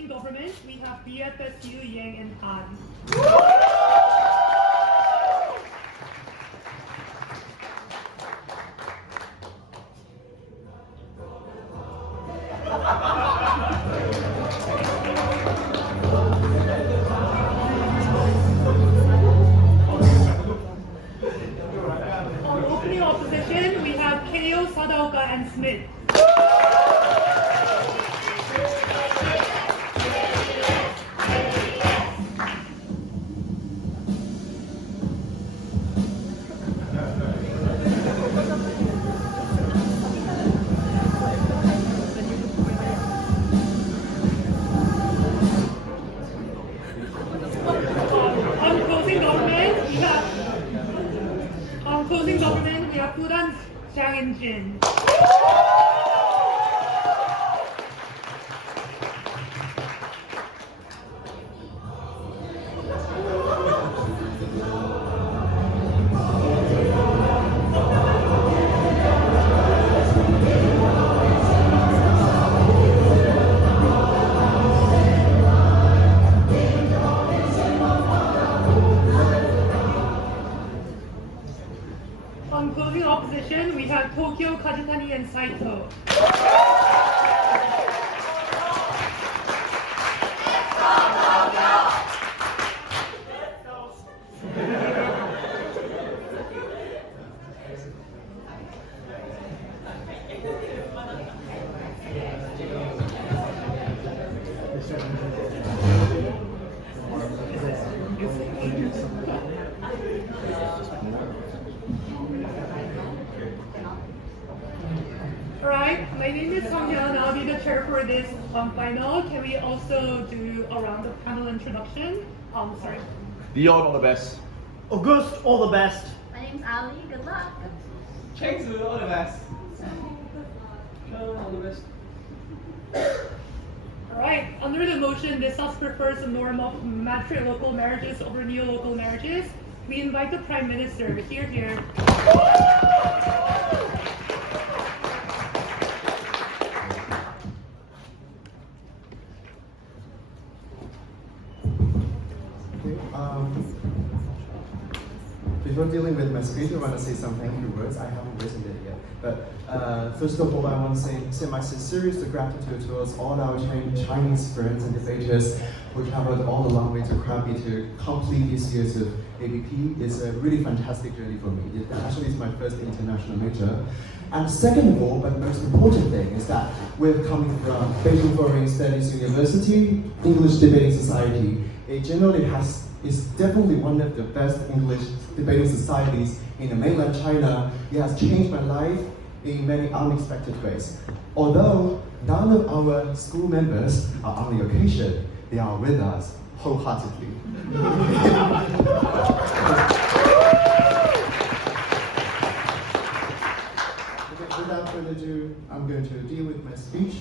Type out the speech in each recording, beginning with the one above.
opposing government, we have BFSU, Yang, and Han. On opening opposition, we have Keio, Sadaoka, and Smith. Closing government, we have Fudan, Zhang, and Jin. On closing opposition, we have Tokyo, Kajitani, and Saito. Alright, my name is Sunghyun. I'll be the chair for this final. Can we also do a round of panel introduction? Sorry. Deon, all the best. Auguste, all the best. My name's Ali, good luck. Cheng, all the best. All the best. Alright, under the motion, this House prefers the norm of matrilocal marriages over neolocal marriages. We invite the Prime Minister, here. Before dealing with my speech, I want to say some thank you words. I haven't written it yet. But first of all, I want to say my sincerest gratitude towards all our Chinese friends and debaters who traveled all the long way to Krabi to complete this year's of ABP. It's a really fantastic journey for me. Actually, it's my first international major. And second of all, but the most important thing is that we're coming from Beijing Foreign Studies University, English Debating Society. It generally is definitely one of the best English debating societies in the mainland China. It has changed my life in many unexpected ways. Although none of our school members are on the occasion, they are with us wholeheartedly. Without further ado, I'm going to deal with my speech.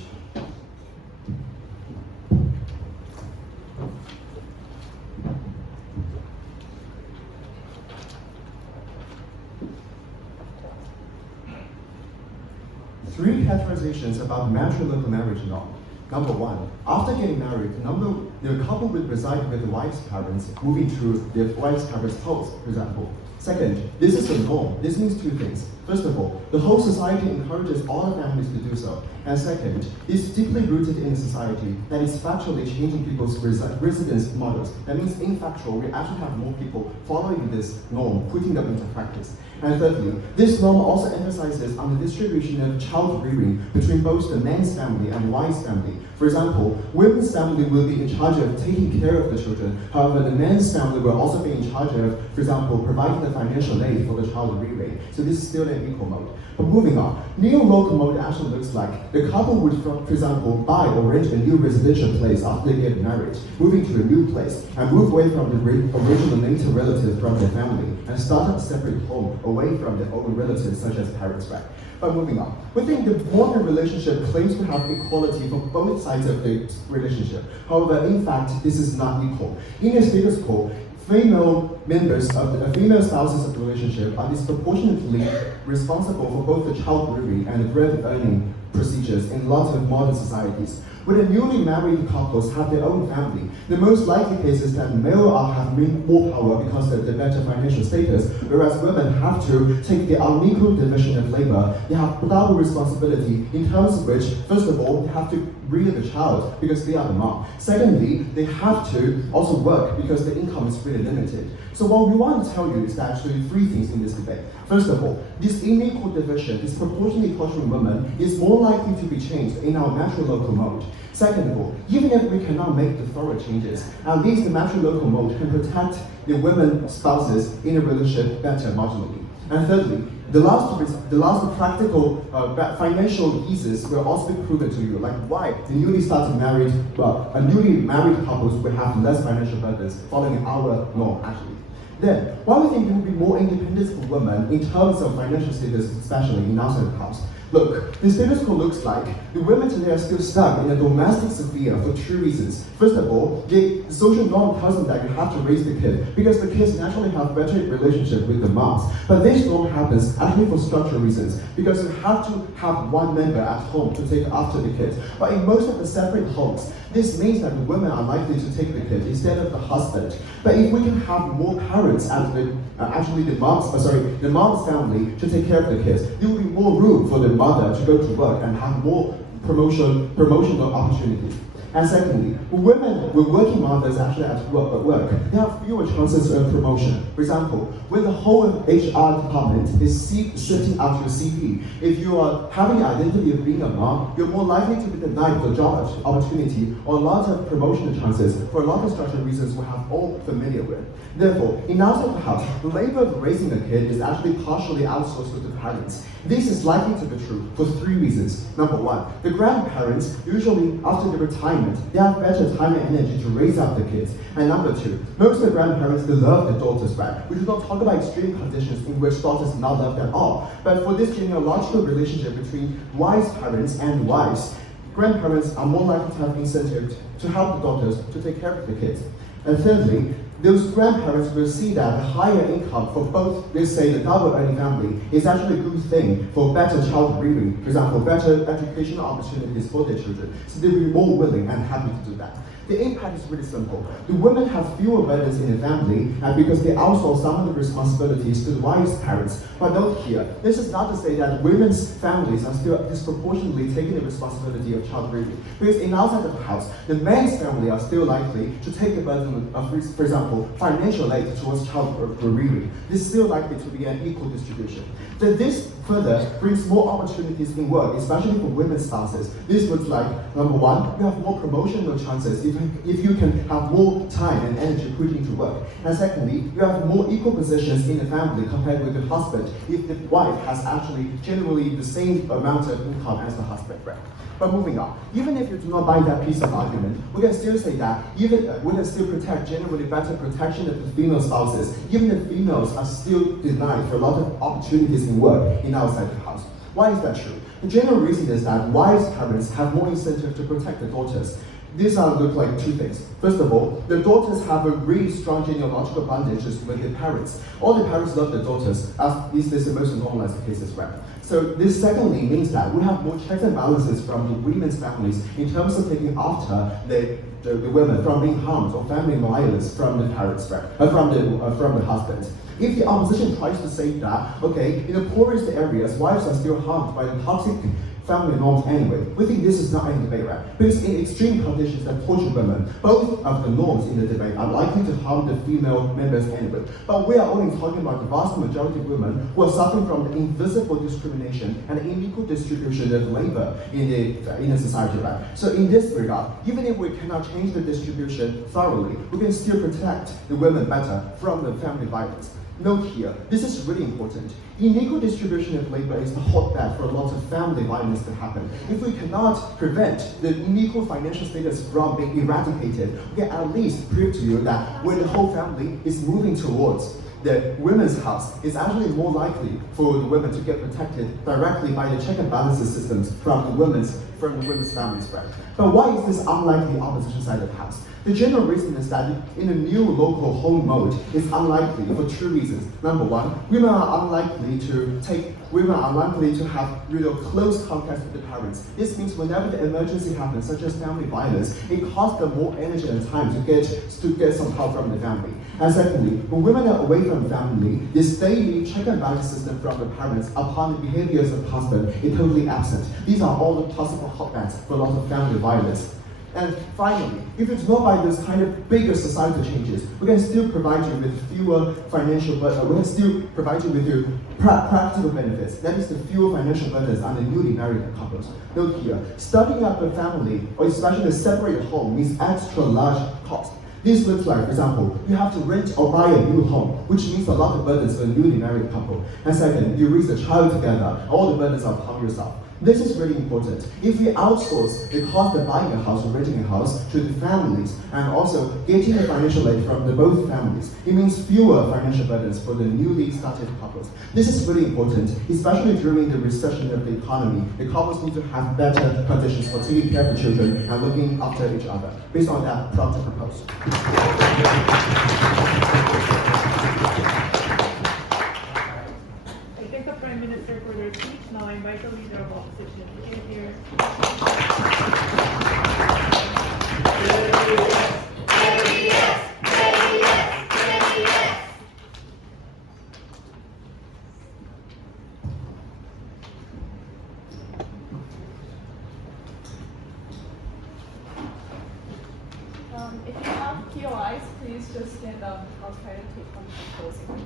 Three categorizations about matrilocal marriage law. Number one, after getting married, the couple would reside with the wife's parents, moving to their wife's parents' house, for example. Second, this is the norm. This means two things. First of all, the whole society encourages all families to do so. And second, it's deeply rooted in a society that is factually changing people's residence models. That means in factual, we actually have more people following this norm, putting them into practice. And thirdly, this norm also emphasizes on the distribution of child rearing between both the man's family and the wife's family. For example, women's family will be in charge of taking care of the children. However, the man's family will also be in charge of, for example, providing the financial aid for the child rearing. So this is still an equal mode. But moving on, Neolocal mode actually looks like the couple would, for example, buy or rent a new residential place after they get married, moving to a new place, and move away from the original natal relatives from their family, and start a separate home away from their own relatives, such as parents, right? But moving on, we think the modern relationship claims to have equality for both sides of the relationship. However, in fact, this is not equal. In a status quo, female members of the female spouses of the relationship are disproportionately responsible for both the child rearing and the bread earning procedures in lots of modern societies. When the newly married couples have their own family, the most likely case is that male have more power because of the better financial status, whereas women have to take the unequal division of labor. They have double responsibility in terms of which, first of all, they have to rear the child because they are the mom. Secondly, they have to also work because the income is really limited. So what we want to tell you is actually three things in this debate. First of all, this unequal division, this proportionally portioning women, is more likely to be changed in our matrilocal mode. Second of all, even if we cannot make the thorough changes, at least the matrilocal mode can protect the women spouses in a relationship better marginally. And thirdly, the last practical financial eases will also be proven to you, like why the newly married couples will have less financial burdens following our norm actually. Then, why we think there will be more independence for women in terms of financial status, especially in outside the house? Look, the status quo looks like the women today are still stuck in a domestic sphere for two reasons. First of all, the social norm tells them that you have to raise the kid because the kids naturally have better relationship with the moms. But this norm happens actually for structural reasons because you have to have one member at home to take after the kids. But in most of the separate homes, this means that the women are likely to take the kid instead of the husband. But if we can have more parents and the mom's family to take care of the kids, there will be more room for the mother to go to work and have more promotional opportunities. And secondly, women with working mothers actually at work, they have fewer chances of promotion. For example, when the whole HR department is sifting out your CV, if you are having the identity of being a mom, you're more likely to be denied the job opportunity or a lot of promotional chances for a lot of structural reasons we have all familiar with. Therefore, in outside the house, the labor of raising a kid is actually partially outsourced to the parents. This is likely to be true for three reasons. Number one, the grandparents, usually after their retirement, they have better time and energy to raise up the kids. And number two, most of the grandparents, they love the daughters, right? We do not talk about extreme conditions in which daughters are not loved at all. But for this genealogical relationship between wife's parents and wives, grandparents are more likely to have incentive to help the daughters to take care of the kids. And thirdly, those grandparents will see that the higher income for both, let's say, the double earning family is actually a good thing for better child rearing, for example, better educational opportunities for their children. So they will be more willing and happy to do that. The impact is really simple. The women have fewer burdens in the family and because they outsource some of the responsibilities to the wife's parents. But note here, this is not to say that women's families are still disproportionately taking the responsibility of child rearing. Because in outside of the house, the men's family are still likely to take the burden of, for example, financial aid towards child rearing. This is still likely to be an equal distribution. Then this further brings more opportunities in work, especially for women's spouses. This looks like, number one, you have more promotional chances if you can have more time and energy put into work. And secondly, you have more equal positions in the family compared with the husband if the wife has actually generally the same amount of income as the husband, right? But moving on, even if you do not buy that piece of argument, we can still say that we can still protect generally better protection of the female spouses, even if females are still denied for a lot of opportunities in work in outside the house. Why is that true? The general reason is that wives' parents have more incentive to protect their daughters. These look like two things. First of all, the daughters have a really strong genealogical advantages with their parents. All the parents love their daughters, as is the most normalized cases, right? So this secondly means that we have more checks and balances from the women's families in terms of taking after the women from being harmed or family violence from the parents, right? From the husbands. If the opposition tries to say that, okay, in the poorest areas, wives are still harmed by the toxic family norms anyway, we think this is not any debate, right? Because in extreme conditions that torture women, both of the norms in the debate are likely to harm the female members anyway. But we are only talking about the vast majority of women who are suffering from the invisible discrimination and unequal distribution of labor in the society, right? So in this regard, even if we cannot change the distribution thoroughly, we can still protect the women better from the family violence. Note here, this is really important. Unequal distribution of labor is the hotbed for a lot of family violence to happen. If we cannot prevent the unequal financial status from being eradicated, we can at least prove to you that when the whole family is moving towards the women's house, it's actually more likely for the women to get protected directly by the check and balances systems from the women's families, right? But why is this unlike the opposition side of the house? The general reason is that in a new local home mode is unlikely for two reasons. Number one, women are unlikely to have real close contact with the parents. This means whenever the emergency happens, such as family violence, it costs them more energy and time to get some help from the family. And secondly, when women are away from family, this daily check and balance system from the parents upon the behaviors of the husband is totally absent. These are all the possible hotbeds for a lot of family violence. And finally, if it's not by those kind of bigger societal changes, we can still provide you with fewer financial burdens. We can still provide you with your practical benefits. That is the fewer financial burdens on the newly married couples. Note here, starting up a family, or especially a separate home, means extra large cost. This looks like, for example, you have to rent or buy a new home, which means a lot of burdens for a newly married couple. And second, you raise a child together, all the burdens are upon yourself. This is really important. If we outsource the cost of buying a house or renting a house to the families and also getting the financial aid from the both families, it means fewer financial burdens for the newly started couples. This is really important, especially during the recession of the economy. The couples need to have better conditions for taking care of the children and looking after each other. Based on that, proud to propose. I thank the Prime Minister for their speech. Now I invite the Leader of Opposition to get here. If you have POIs, please just stand up. I'll try to take them from closing.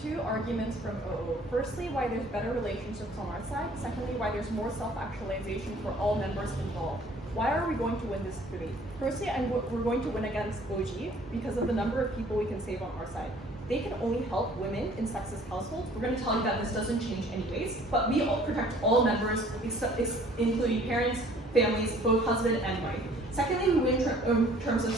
Two arguments from OO. Firstly, why there's better relationships on our side. Secondly, why there's more self-actualization for all members involved. Why are we going to win this debate? Firstly, we're going to win against OG because of the number of people we can save on our side. They can only help women in sexist households. We're going to tell you that this doesn't change anyways, but we all protect all members, including parents, families, both husband and wife. Secondly, we win in terms of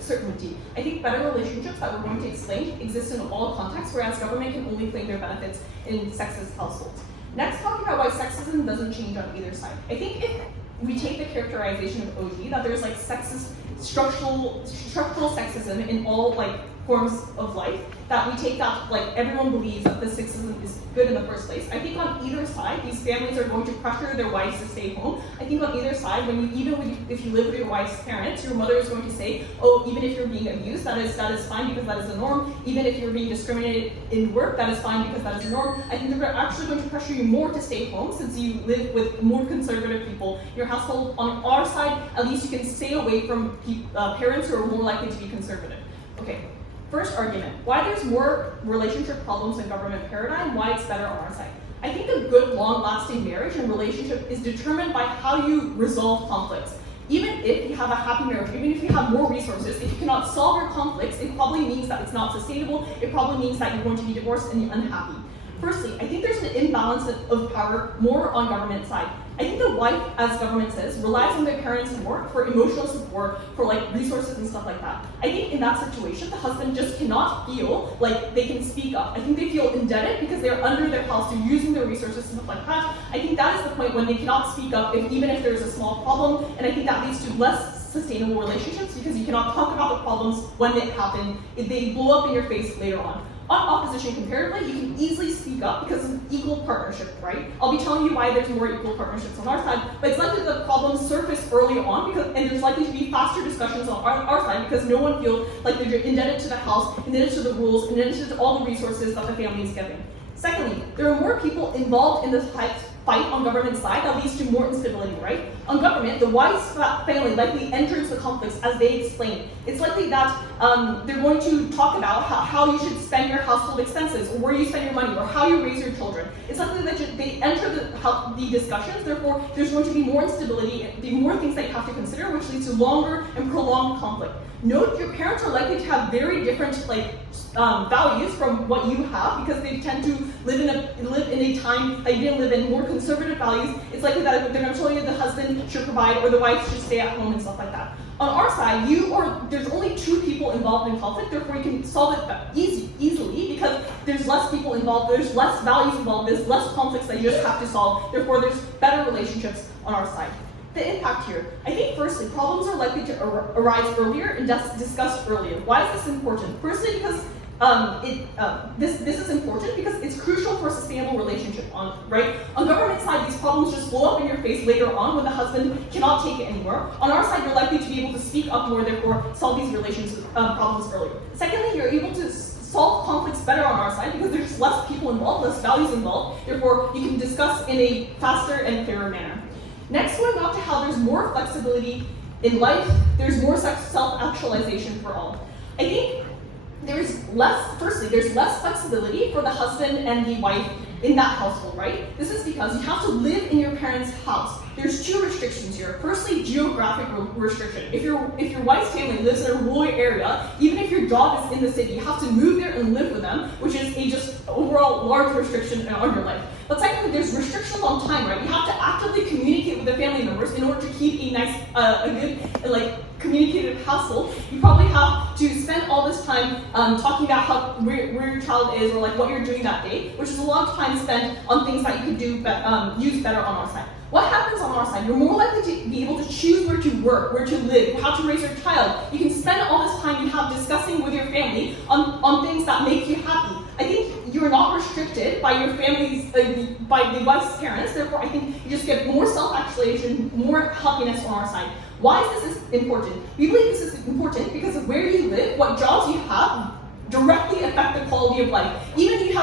certainty. I think better relationships that we're going to explain exist in all contexts, whereas government can only claim their benefits in sexist households. Next, talking about why sexism doesn't change on either side. I think if we take the characterization of OG that there's like sexist, structural sexism in all like forms of life, that we take that like everyone believes that the sexism is good in the first place. I think on either side, these families are going to pressure their wives to stay home. I think on either side, if you live with your wife's parents, your mother is going to say, oh, even if you're being abused, that is fine because that is the norm. Even if you're being discriminated in work, that is fine because that is the norm. I think they're actually going to pressure you more to stay home since you live with more conservative people in your household. On our side, at least you can stay away from parents who are more likely to be conservative. Okay. First argument, why there's more relationship problems in government paradigm, why it's better on our side. I think a good, long-lasting marriage and relationship is determined by how you resolve conflicts. Even if you have a happy marriage, even if you have more resources, if you cannot solve your conflicts, it probably means that it's not sustainable, it probably means that you're going to be divorced and unhappy. Firstly, I think there's an imbalance of power more on government side. I think the wife, as government says, relies on their parents more for emotional support, for like resources and stuff like that. I think in that situation, the husband just cannot feel like they can speak up. I think they feel indebted because they're under their house, they're using their resources and stuff like that. I think that is the point when they cannot speak up, even if there's a small problem, and I think that leads to less sustainable relationships because you cannot talk about the problems when they happen, if they blow up in your face later on. On opposition comparatively, you can easily speak up because it's an equal partnership, right? I'll be telling you why there's more equal partnerships on our side, but it's likely that problems surface early on and there's likely to be faster discussions on our side because no one feels like they're indebted to the house, indebted to the rules, indebted to all the resources that the family is giving. Secondly, there are more people involved in this fight on government side that leads to more instability, right? On government, the wife's family likely enters the conflicts as they explain. It's likely that they're going to talk about how you should spend your household expenses, or where you spend your money, or how you raise your children. It's likely that they enter the discussions, therefore there's going to be more instability, more things that you have to consider, which leads to longer and prolonged conflict. Note, your parents are likely to have very different values from what you have because they tend to live in a time that you didn't live in, more conservative values. It's likely that they're going to tell you the husband should provide or the wife should stay at home and stuff like that. On our side, there's only 2 people involved in conflict, therefore you can solve it easily because there's less people involved, there's less values involved, there's less conflicts that you just have to solve, therefore there's better relationships on our side. The impact here. I think firstly, problems are likely to arise earlier and discussed earlier. Why is this important? Firstly, because this is important because it's crucial for a sustainable relationship, right? On government side, these problems just blow up in your face later on when the husband cannot take it anymore. On our side, you're likely to be able to speak up more, therefore solve these problems earlier. Secondly, you're able to solve conflicts better on our side because there's less people involved, less values involved, therefore you can discuss in a faster and clearer manner. Next, going on to how there's more flexibility in life, there's more self-actualization for all. I think there's less flexibility for the husband and the wife in that household, right? This is because you have to live in your parents' house. There's 2 restrictions here. Firstly, geographic restriction. If your wife's family lives in a rural area, even if your job is in the city, you have to move there and live with them, which is a just overall large restriction on your life. But secondly, there's restrictions on time, right? You have to actively communicate with the family members in order to keep a nice, a good, communicative household. You probably have to spend all this time talking about where your child is or what you're doing that day, which is a lot of time spent on things that you could do use better on our side. What happens on our side? You're more likely to be able to choose where to work, where to live, how to raise your child. You can spend all this time you have discussing with your family on things that make you happy. I think you're not restricted by your family's, by the wife's parents, therefore I think you just get more self-actualization, more happiness on our side. Why is this important? We believe this is important because of where you live, what jobs you have, directly affect the quality of life. Even if you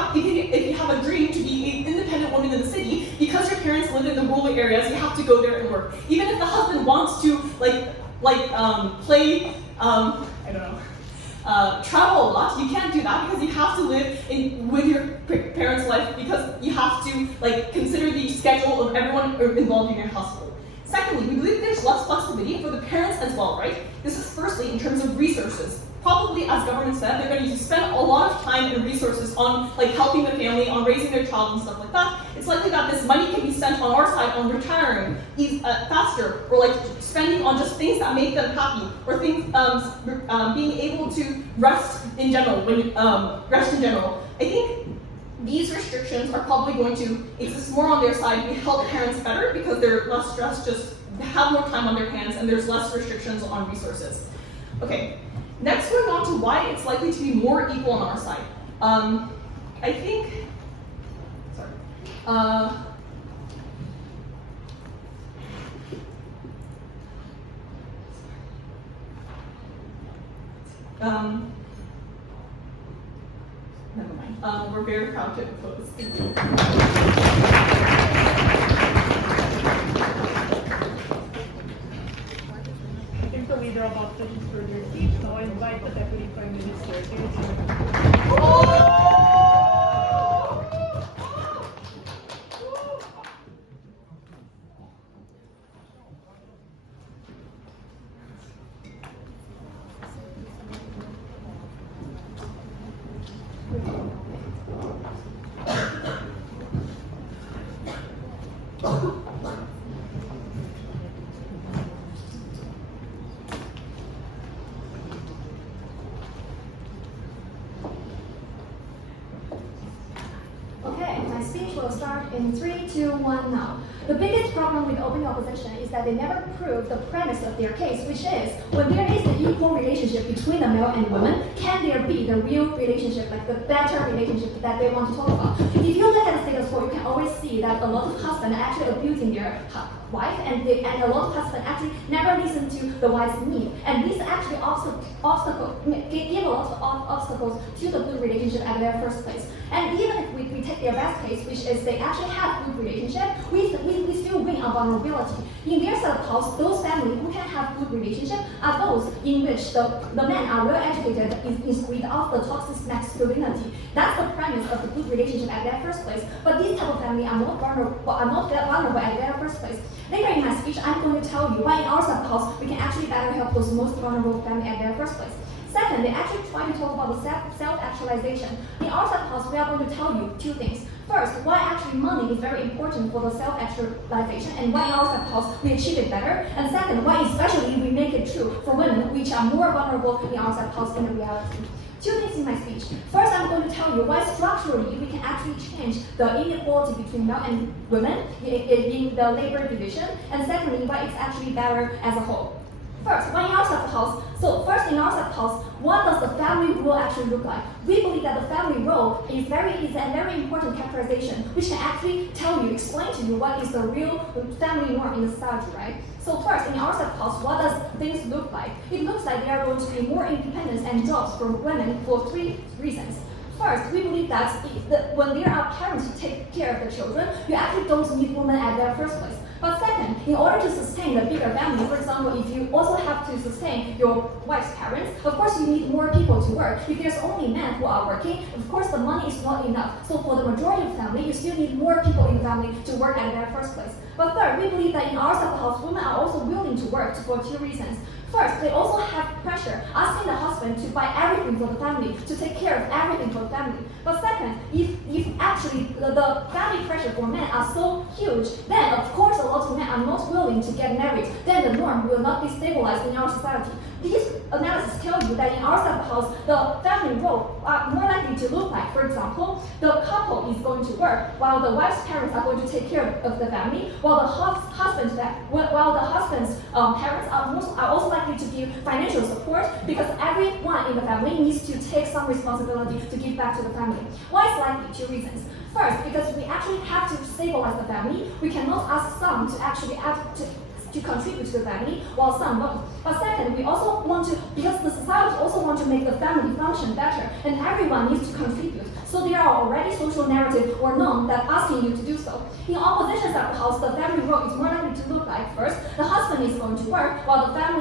have a dream to be an independent woman in the city, because your parents live in the rural areas, you have to go there and work. Even if the husband wants to play, I don't know, travel a lot, you can't do that because you have to live with your parents' life because you have to consider the schedule of everyone involved in your household. Secondly, we believe there's less flexibility for the parents as well, right? This is firstly in terms of resources. Probably, as government said, they're going to spend a lot of time and resources on helping the family, on raising their child and stuff like that. It's likely that this money can be spent on our side on retiring faster, or spending on just things that make them happy, or things being able to rest in general. I think these restrictions are probably going to exist more on their side. We help parents better because they're less stressed, just have more time on their hands, and there's less restrictions on resources. Okay. Next, going on to why it's likely to be more equal on our side. I think, never mind. We're very proud to oppose. I think the leader about to further speech. Now I invite the Deputy Prime Minister to in 3, 2, 1 now. The biggest problem with open opposition is that they never prove the premise of their case, which is when there is an equal relationship between a male and woman, can there be the real relationship, the better relationship that they want to talk about? If you look at the status quo, you can always see that a lot of husbands are actually abusing their wife, and a lot of husbands actually never listen to the wife's need. And this actually give a lot of obstacles to the good relationship at their first place. And even if we take their best case, which is they actually have good relationship, we still win on vulnerability. In their set of house, those families who can have good relationship are those in which the men are well educated, is without the toxic masculinity. That's the premise of the good relationship at their first place. But these type of family are not vulnerable at their first place. Later in my speech, I'm going to tell you why in our sub-house we can actually better help those most vulnerable families at their first place. Second, they actually try to talk about the self-actualization. In our house, we are going to tell you two things. First, why actually money is very important for the self-actualization, and why in our house we achieve it better. And second, why especially we make it true for women, which are more vulnerable in our house in reality. Two things in my speech. First, I'm going to tell you why structurally we can actually change the inequality between men and women in the labor division, and secondly, why it's actually better as a whole. First, when in our house, first in our house, what does the family role actually look like? We believe that the family role is a very important characterization, which can actually explain to you what is the real family norm in the society, right? So first, in our house, what does things look like? It looks like there are going to be more independence and jobs for women for three reasons. First, we believe that when there are parents who take care of the children, you actually don't need women at their first place. But second, in order to sustain the bigger family, for example, if you also have to sustain your wife's parents, of course you need more people to work. If there's only men who are working, of course the money is not enough. So for the majority of the family, you still need more people in the family to work at their first place. But third, we believe that in our house, women are also willing to work for two reasons. First, they also have pressure, asking the husband to buy everything for the family, to take care of everything for the family. But second, if actually the family pressure for men are so huge, then of course a lot of men are not willing to get married. Then the norm will not be stabilized in our society. These analyses tell you that in our house, the family role are more likely to look like, for example, the couple is going to work while the wife's parents are going to take care of the family, while the husband's parents are also likely to give financial support because everyone in the family needs to take some responsibility to give back to the family. Why is likely? Two reasons. First, because we actually have to stabilize the family. We cannot ask some to actually to contribute to the family, while some don't. But second, we also want to, because the society also want to make the family function better, and everyone needs to contribute. So there are already social narrative or norm that asking you to do so. In all positions of the house, the family role is more likely to look like first, the husband is going to work, while the wife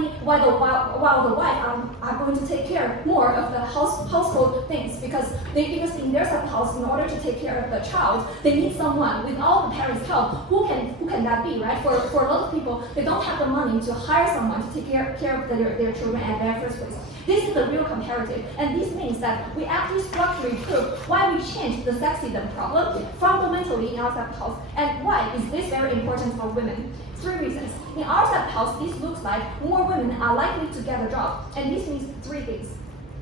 are going to take care more of the household things because in their house, in order to take care of the child, they need someone with all the parents' help. Who can that be, right? For a lot of people, they don't have the money to hire someone to take care of their children at their first place. This is the real comparative, and this means that we actually structurally prove why we changed the sexism problem fundamentally in our house, and why is this very important for women. Three reasons. In our house, this looks like more women are likely to get a job, and this means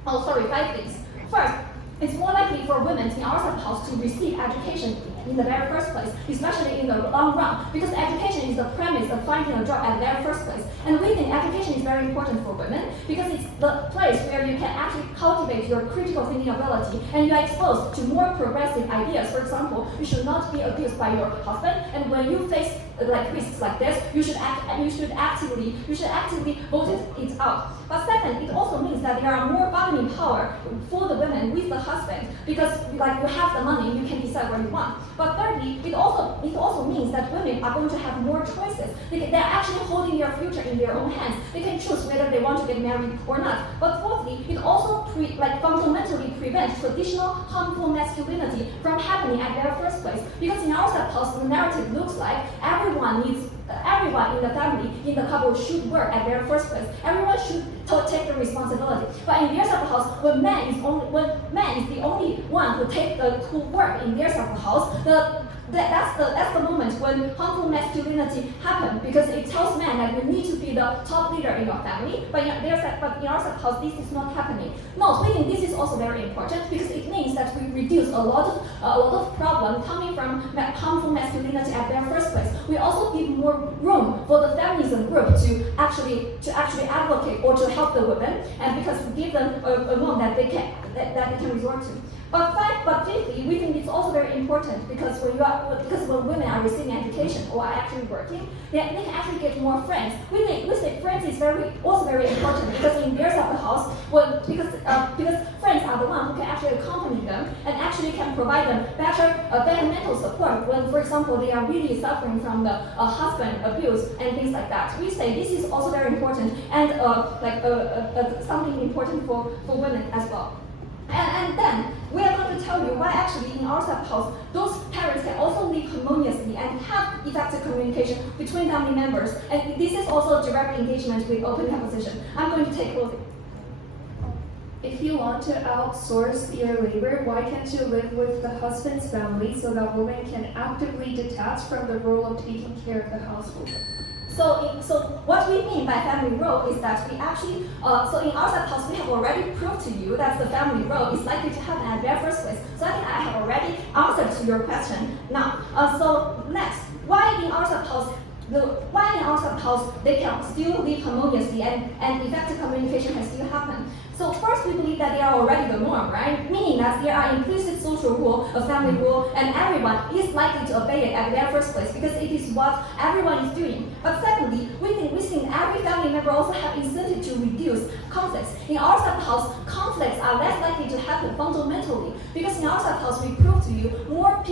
five things. First, it's more likely for women in our house to receive education in the very first place, especially in the long run, because education is the premise of finding a job at the very first place. And we think education is very important for women because it's the place where you can actually cultivate your critical thinking ability and you are exposed to more progressive ideas. For example, you should not be abused by your husband, and when you face risks like this, you should actively vote it out. But second, it also means that there are more bargaining power for the women with the husband because you have the money, you can decide what you want. But thirdly, it also means that women are going to have more choices. They're actually holding their future in their own hands. They can choose whether they want to get married or not. But fourthly, it also fundamentally prevents traditional harmful masculinity from happening at their first place. Because in our house, the narrative looks like everyone in the family, in the couple, should work at their first place. Everyone should take the responsibility. But in their house, when man is the only one who work in their house, that's the moment when harmful masculinity happens because it tells men that you need to be the top leader in your family. But in our house, this is not happening. No, we think this is also very important because it means that we reduce a lot of problems coming from harmful masculinity at their first place. We also give more room for the feminism group to actually advocate or to help the women, and because we give them a room that they can resort to. But fifthly, we think it's also very important because when women are receiving education or are actually working, they can actually get more friends. We say friends is also very important because in their house, because friends are the one who can actually accompany them and actually can provide them better mental support when, for example, they are really suffering from the husband abuse and things like that. We say this is also very important and something important for women as well. And then we are going to tell you why actually in our house, those parents can also live harmoniously and have effective communication between family members. And this is also direct engagement with open composition. I'm going to take closing. If you want to outsource your labor, why can't you live with the husband's family so that women can actively detach from the role of taking care of the household? So what we mean by family role is that we actually, so in our house we have already proved to you that the family role is likely to happen at their first place. So I think I have already answered to your question. Now, so next, why in our house they can still live harmoniously and effective communication can still happen? So first, we believe that they are already the norm, right? Meaning that there are implicit social rule, a family rule, and everyone is likely to obey it at their first place because it is what everyone is doing. But secondly, we think every family member also have incentive to reduce conflicts. In our subhouse, conflicts are less likely to happen fundamentally because in our subhouse, we prove to you more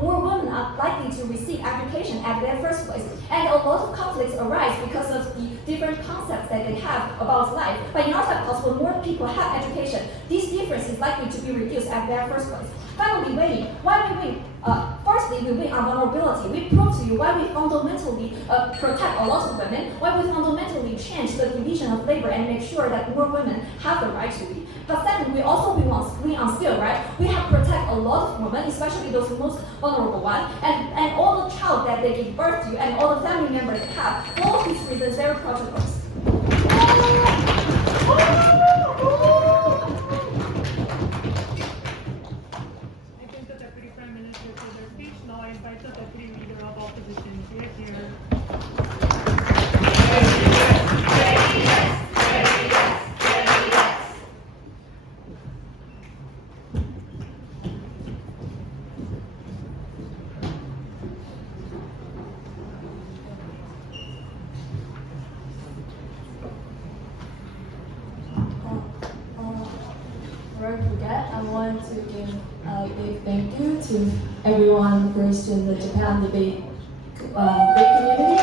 women are likely to receive education at their first place. And a lot of conflicts arise because of the different concepts that they have about life. But in our subhouse, when more people have education, this difference is likely to be reduced at their first place. Finally, winning. Why we win? Firstly, we win our vulnerability. We prove to you why we fundamentally protect a lot of women, why we fundamentally change the division of labor and make sure that more women have the right to lead. But second, we also win on skill, right? We have protect a lot of women, especially those most vulnerable ones, and all the child that they give birth to and all the family members they have. For all these reasons, they're protocols. I thank the Deputy Prime Minister for their speech. Now I invite the Deputy Leader of Opposition to adhere. I want to give a big thank you to everyone first in the Japan debate community.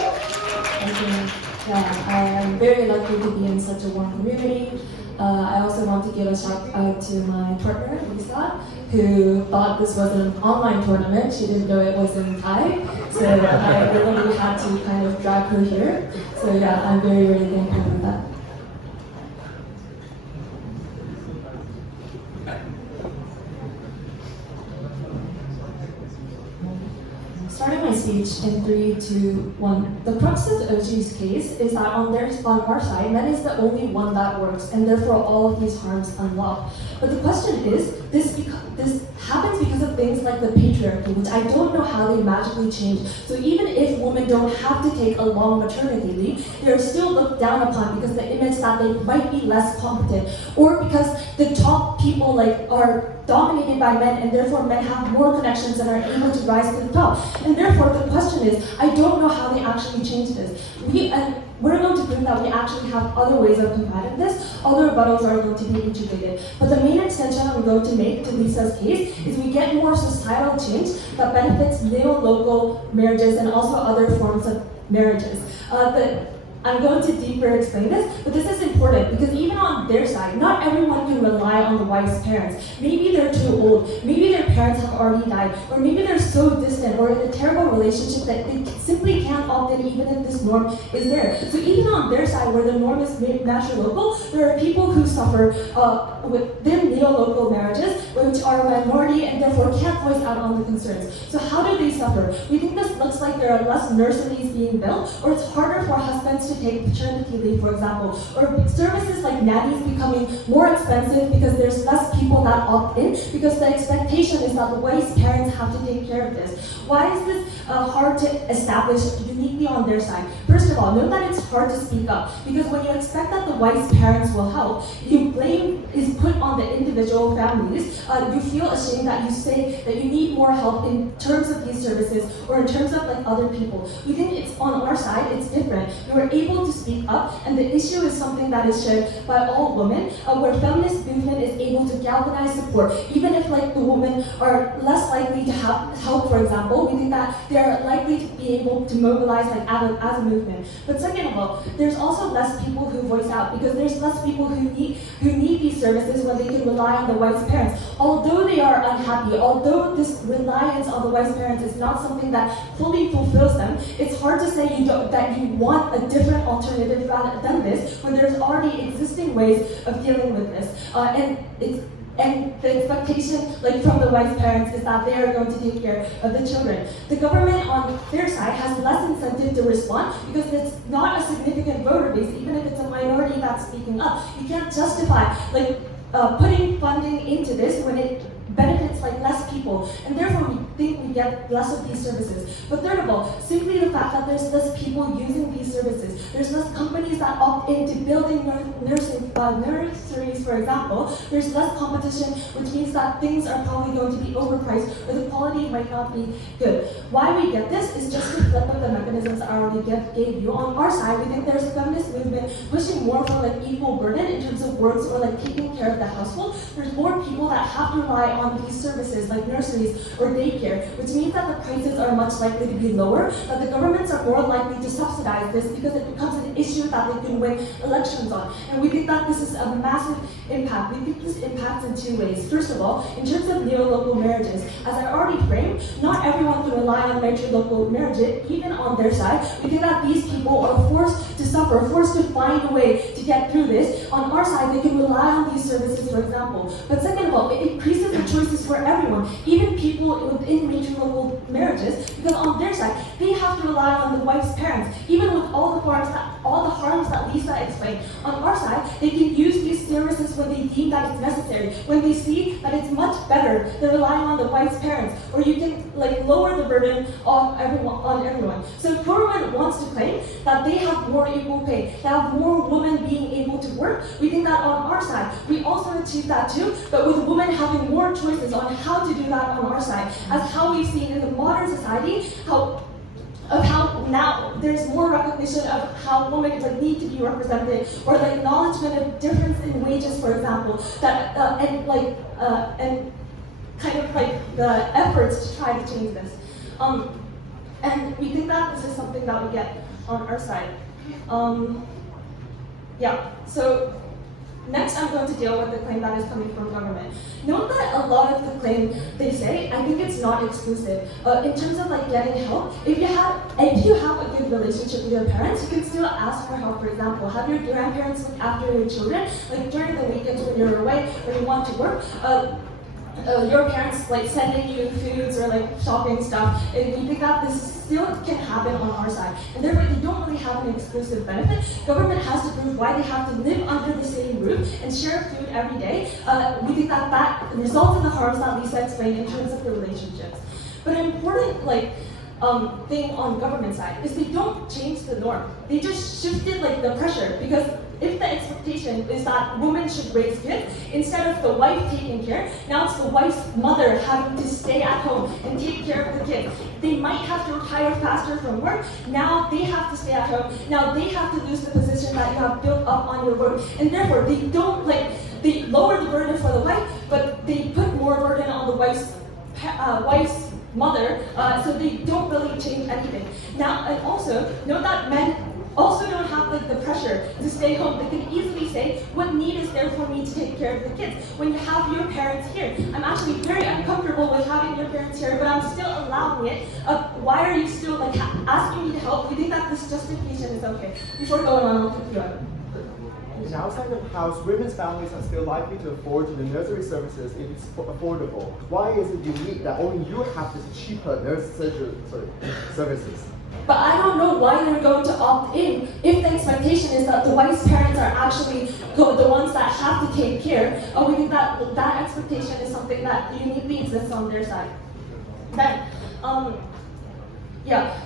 I think I am very lucky to be in such a warm community. I also want to give a shout out to my partner, Lisa, who thought this was an online tournament. She didn't know it was in Thai, so I really had to kind of drag her here. So yeah, I'm very, very thankful for that. Starting my speech in 3, 2, 1. The crux of Oji's case is that on our side, men is the only one that works, and therefore all of these harms unlock. But the question is, this happens because of things like the patriarchy, which I don't know how they magically change. So even if women don't have to take a long maternity leave, they're still looked down upon because the image that they might be less competent, or because the top people are dominated by men, and therefore men have more connections and are able to rise to the top. And therefore the question is, I don't know how they actually change this. We're going to prove that we actually have other ways of combating this. Other rebuttals are going to be integrated. But the main extension I'm going to make to Lisa's case is we get more societal change that benefits neolocal marriages and also other forms of marriages. I'm going to deeper explain this, but this is important because even on their side, not everyone can rely on the wife's parents. Maybe they're too old, maybe their parents have already died, or maybe they're so distant or in a terrible relationship that they simply can't opt in even if this norm is there. So even on their side, where the norm is matrilocal, there are people who suffer within neolocal marriages, which are a minority and therefore can't voice out on the concerns. So how do they suffer? We think this looks like there are less nurseries being built, or it's harder for husbands to take paternity leave, for example, or services like nannies becoming more expensive because there's less people that opt in, because the expectation is that the wife's parents have to take care of this. Why is this hard to establish uniquely on their side? First of all, know that it's hard to speak up, because when you expect that the wife's parents will help, blame is put on the individual families. You feel ashamed that you say that you need more help in terms of these services or in terms of other people. We think it's on our side, it's different. You are able to speak up, and the issue is something that is shared by all women, where feminist movement is able to galvanize support, even if the women are less likely to have help, for example. We think that they're likely to be able to mobilize as a movement. But second of all, there's also less people who voice out, because there's less people who need these services when they can rely on the wife's parents. Although they are unhappy, although although this reliance on the wife's parents is not something that fully fulfills them, it's hard to say that you want a different alternative rather than this when there's already existing ways of dealing with this. And the expectation, like from the wife's parents, is that they are going to take care of the children. The government on their side has less incentive to respond because it's not a significant voter base, even if it's a minority that's speaking up. You can't justify putting funding into this when it benefits like less people, and therefore we think we get less of these services. But third of all, simply the fact that there's less people using these services, there's less companies that opt into building nurseries, for example, there's less competition, which means that things are probably going to be overpriced or the quality might not be good. Why we get this is just to flip up the mechanisms I already gave you. On our side, we think there's a feminist movement pushing more for like equal burden in terms of works or like taking care of the household. There's more people that have to rely on these services like nurseries or daycare, which means that the prices are much likely to be lower, that the governments are more likely to subsidize this because it becomes an issue that they can win elections on. And we think that this is a massive impact. We think this impacts in two ways. First of all, in terms of neolocal marriages, as I already framed, not everyone can rely on matrilocal marriages, even on their side. We think that these people are forced to suffer, forced to find a way to get through this. On our side, they can rely on these services, for example. But second of all, it increases the choices for everyone, even people within matrilocal marriages, because on their side, they have to rely on the wife's parents, even with all the harms that Lisa explained. On our side, they can use these services when they deem that it's necessary, when they see that it's much better than relying on the wife's parents, or you can like lower the burden on everyone. So if government wants to claim that they have more equal pay, they have more women being able to work, we think that on our side, we also achieve that too, but with women having more choices on how to do that on our side, as how we've seen in the modern society, how now there's more recognition of how women need to be represented, or the acknowledgement of difference in wages, for example, that and kind of like the efforts to try to change this. And we think that this is something that we get on our side. So next I'm going to deal with the claim that is coming from government. Note that a lot of the claim they say, I think it's not exclusive. In terms of like getting help, if you have a good relationship with your parents, you can still ask for help. For example, have your grandparents look after your children, like during the weekends when you're away or you want to work. Your parents like sending you foods or like shopping stuff, and we think that this still can happen on our side. And therefore, they don't really have an exclusive benefit. Government has to prove why they have to live under the same roof and share food every day. We think that that results in the harms that Lisa explained in terms of the relationships. But an important thing on government side is they don't change the norm. They just shifted like the pressure, because if the expectation is that women should raise kids, instead of the wife taking care, now it's the wife's mother having to stay at home and take care of the kids. They might have to retire faster from work, now they have to stay at home, now they have to lose the position that you have built up on your work, and therefore they don't they lower the burden for the wife, but they put more burden on the wife's mother, so they don't really change anything. Now, and also, note that men also don't have the pressure to stay home. They can easily say, what need is there for me to take care of the kids? When you have your parents here, I'm actually very uncomfortable with having your parents here, but I'm still allowing it. Why are you still asking me to help? We think that this justification is okay. Before going on, I'll pick you up. Outside of the house, women's families are still likely to afford the nursery services if it's affordable. Why is it unique that only you have this cheaper services? But I don't know why they're going to opt in if the expectation is that the wife's parents are actually the ones that have to take care. We think that that expectation is something that uniquely exists on their side. Then,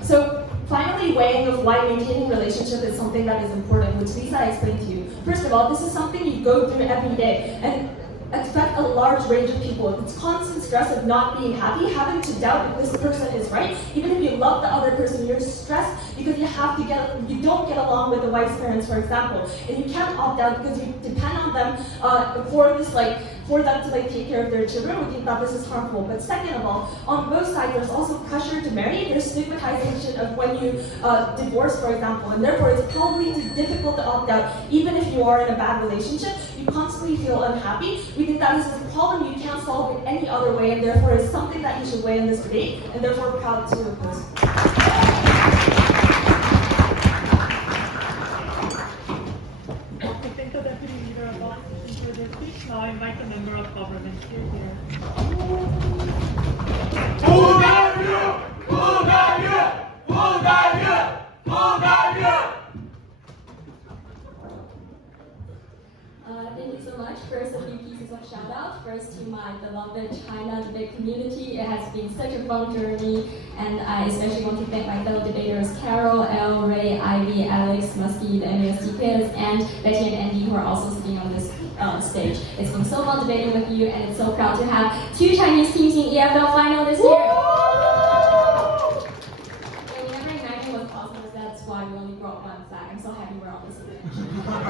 so finally, weighing of why maintaining relationship is something that is important, which Lisa explained to you. First of all, this is something you go through every day, and expect a large range of people. It's constant stress of not being happy, having to doubt if this person is right. Even if you love the other person, you're stressed because you don't get along with the wife's parents, for example, and you can't opt out because you depend on them for them to take care of their children. We think that this is harmful. But second of all, on both sides, there's also pressure to marry. There's stigmatization of when you divorce, for example, and therefore it's probably difficult to opt out. Even if you are in a bad relationship, you constantly feel unhappy. We think that this is a problem you can't solve with any any other way, and therefore it's something that you should weigh in this debate, and therefore proud to oppose. Thank the Deputy Leader of Opposition for their speech. Now I invite the Member of Government here. Thank you so much. First, a few pieces of shout out. First, to my beloved China debate community. It has been such a fun journey, and I especially want to thank my fellow debaters Carol, Elle, Ray, Ivy, Alex, Musky, the MASD kids, and Betty and Andy, who are also sitting on this stage. It's been so fun debating with you, and it's so proud to have 2 Chinese teams in EFL final this year. And we never imagined what possible, that's why we only brought 1 flag. I'm so happy we're on this event.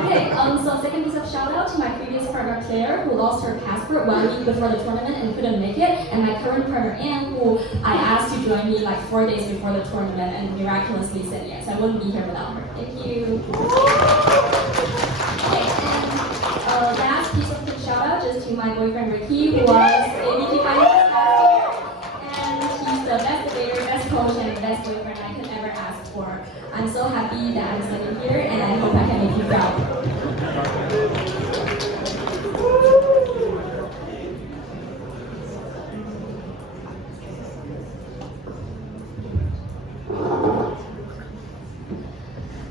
Okay, so second piece of shout out to my previous partner Claire, who lost her passport 1 week before the tournament and couldn't make it, and my current partner Anne, who I asked to join me like 4 days before the tournament and miraculously said yes. I wouldn't be here without her. Thank you. Okay, and last piece of quick shout out just to my boyfriend Ricky, who was ABP finalist last year, and he's the best debater, best coach, and best boyfriend I could ever ask for. I'm so happy that I'm sitting here, and I hope I can make you proud.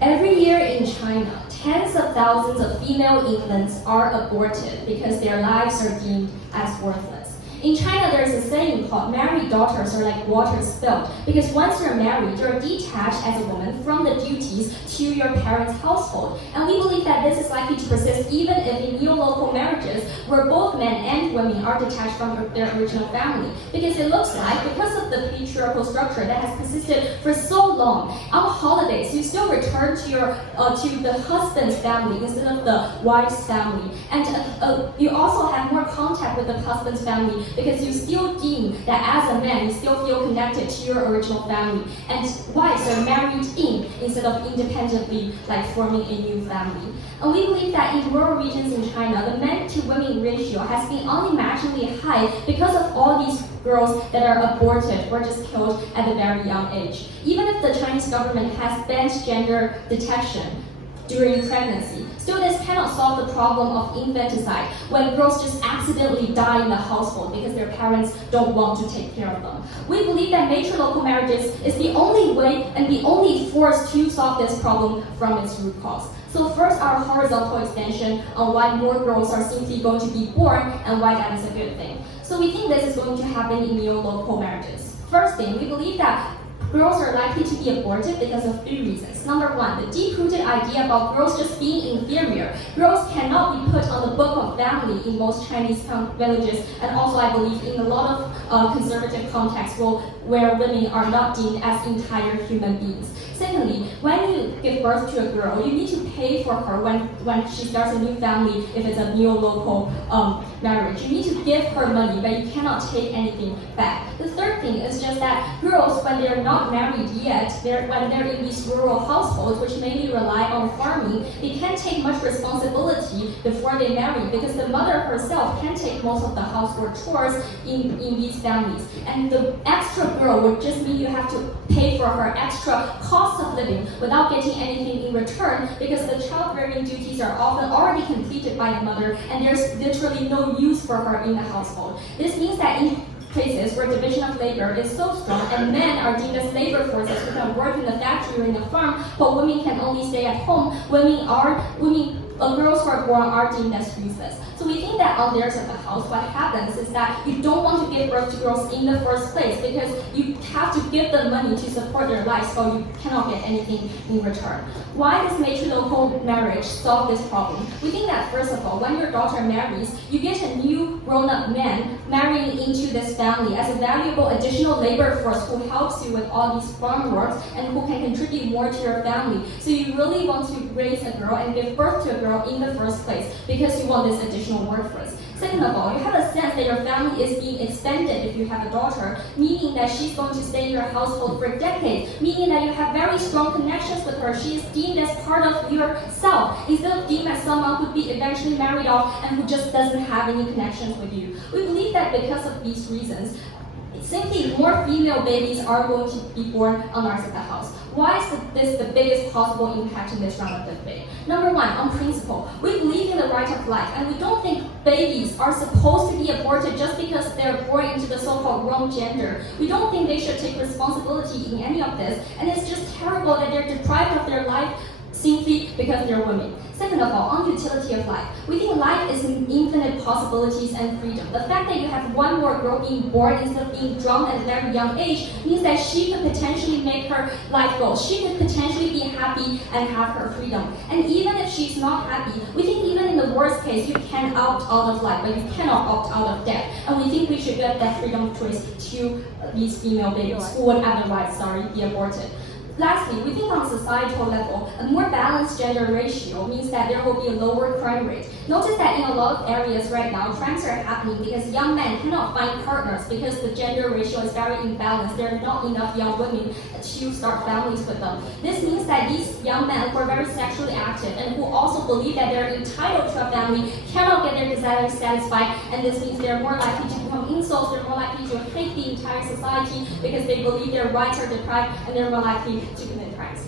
Every year in China, tens of thousands of female infants are aborted because their lives are deemed as worthless. In China, there's a saying called married daughters are like water spilled, because once you're married, you're detached as a woman from the duties to your parents' household. And we believe that this is likely to persist even if in neolocal marriages, where both men and women are detached from their original family. Because it looks like, because of the patriarchal structure that has persisted for so long, on holidays, you still return to the husband's family instead of the wife's family. And you also have more contact with the husband's family, because you still deem that as a man, you still feel connected to your original family. And wives are married in instead of independently, like forming a new family. And we believe that in rural regions in China, the men to women ratio has been unimaginably high because of all these girls that are aborted or just killed at a very young age. Even if the Chinese government has banned gender detection during pregnancy, still this cannot solve the problem of infanticide when girls just accidentally die in the household because their parents don't want to take care of them. We believe that matrilocal marriages is the only way and the only force to solve this problem from its root cause. So first, our horizontal extension on why more girls are simply going to be born and why that is a good thing. So we think this is going to happen in neolocal marriages. First thing, we believe that girls are likely to be aborted because of 3 reasons. Number 1, the deep-rooted idea about girls just being inferior. Girls cannot be put on the book of family in most Chinese villages, and also I believe in a lot of conservative contexts where women are not deemed as entire human beings. Secondly, when you give birth to a girl, you need to pay for her when she starts a new family, if it's a neolocal marriage. You need to give her money, but you cannot take anything back. The third thing is just that girls, when they're not married yet, when they're in these rural households, which mainly rely on farming, they can't take much responsibility before they marry, because the mother herself can take most of the household chores in these families. And the extra girl would just mean you have to pay for her extra cost of living without getting anything in return, because the childbearing duties are often already completed by the mother, and there's literally no use for her in the household. This means that in places where division of labor is so strong and men are deemed as labor forces who can work in the factory or in the farm, but women can only stay at home, girls who are born are deemed as useless. So we think that on their side of the house, what happens is that you don't want to give birth to girls in the first place, because you have to give them money to support their lives, so you cannot get anything in return. Why does matrilocal marriage solve this problem? We think that first of all, when your daughter marries, you get a new grown-up man marrying into this family as a valuable additional labor force who helps you with all these farm works and who can contribute more to your family. So you really want to raise a girl and give birth to a girl girl in the first place because you want this additional workforce. Second of all, you have a sense that your family is being extended if you have a daughter, meaning that she's going to stay in your household for decades, meaning that you have very strong connections with her. She is deemed as part of yourself, instead of deemed as someone who would be eventually married off and who just doesn't have any connections with you. We believe that because of these reasons, simply more female babies are going to be born on our side of the house. Why is this the biggest possible impact in this round of debate? Number one, on principle, we believe in the right of life, and we don't think babies are supposed to be aborted just because they're born into the so-called wrong gender. We don't think they should take responsibility in any of this, and it's just terrible that they're deprived of their life simply because they're women. Second of all, on utility of life, we think life is infinite possibilities and freedom. The fact that you have one more girl being born instead of being drowned at a very young age means that she could potentially make her life goals. She could potentially be happy and have her freedom. And even if she's not happy, we think even in the worst case, you can opt out of life, but you cannot opt out of death. And we think we should give that freedom of choice to these female babies who would otherwise, be aborted. Lastly, we think on a societal level, a more balanced gender ratio means that there will be a lower crime rate. Notice that in a lot of areas right now, crimes are happening because young men cannot find partners because the gender ratio is very imbalanced. There are not enough young women to start families with them. This means that these young men who are very sexually active and who also believe that they're entitled to a family cannot get their desires satisfied, and this means they're more likely to become insults, they're more likely to hate the entire society because they believe their rights are deprived, and they're more likely to commit crimes.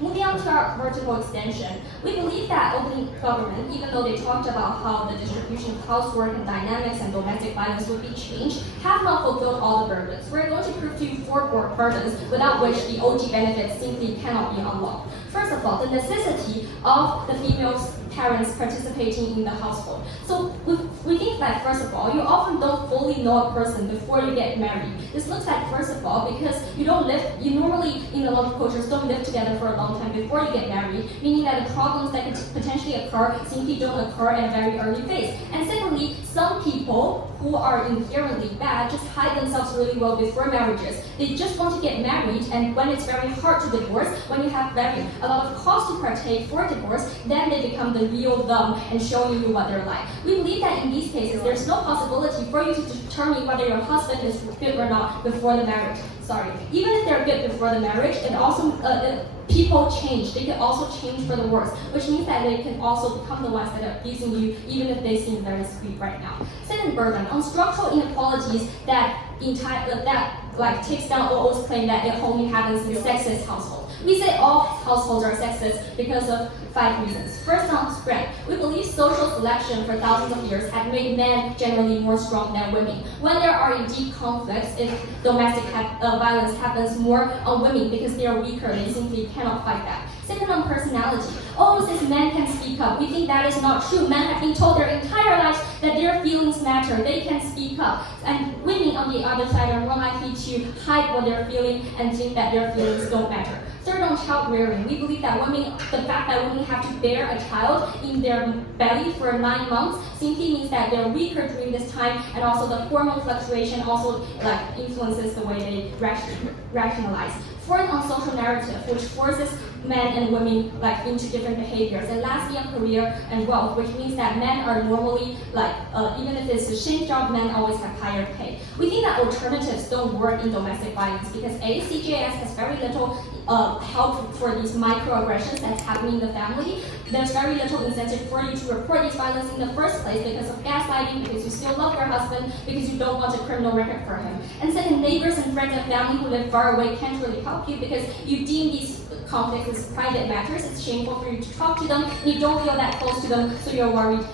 Moving on to our vertical extension, we believe that open government, even though they talked about how the distribution of housework and dynamics and domestic violence would be changed, have not fulfilled all the burdens. We're going to prove to you 4 burdens without which the OG benefits simply cannot be unlocked. First of all, the necessity of the female parents participating in the household. So we think that, first of all, you often don't fully know a person before you get married. This looks like, first of all, because you normally in a lot of cultures don't live together for a long time before you get married, meaning that the problems that could potentially occur simply don't occur at a very early phase. And secondly, some people who are inherently bad just hide themselves really well before marriages. They just want to get married, and when it's very hard to divorce, when you have a lot of cost to partake for divorce, then they become the real them and showing you what they're like. We believe that in these cases, there's no possibility for you to determine whether your husband is good or not before the marriage. Even if they're good before the marriage, it also people change. They can also change for the worse, which means that they can also become the ones that are abusing you, even if they seem very sweet right now. Second burden on structural inequalities that takes down OO's claim that it only happens in sexist households. We say all households are sexist because of 5 reasons. First, on strength. We believe social selection for thousands of years had made men generally more strong than women. When there are indeed conflicts, if domestic violence happens more on women because they are weaker, they simply cannot fight back. Second, on personality. Oh, since men can speak up, we think that is not true. Men have been told their entire lives that their feelings matter. They can speak up. And women, on the other side, are more likely to hide what they're feeling and think that their feelings don't matter. Third, on child rearing. We believe that the fact that women have to bear a child in their belly for 9 months simply means that they're weaker during this time, and also the hormone fluctuation also influences the way they rationalize. Fourth, on social narrative, which forces men and women into different behaviors. And lastly, on career and wealth, which means that men are normally even if it's a same job, men always have higher pay. We think that alternatives don't work in domestic violence because CJS has very little help for these microaggressions that's happening in the family. There's very little incentive for you to report these violence in the first place because of gaslighting, because you still love your husband, because you don't want a criminal record for him. And second, neighbors and friends and family who live far away can't really help you because you deem these conflicts as private matters. It's shameful for you to talk to them, and you don't feel that close to them, so you're worried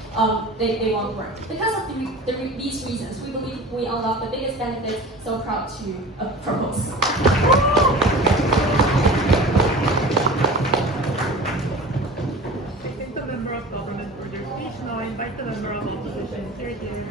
they won't work. Because of these reasons, we believe we unlock the biggest benefits, so proud to propose. I think the member of government for their speech. Now I invite the member of opposition. Third year.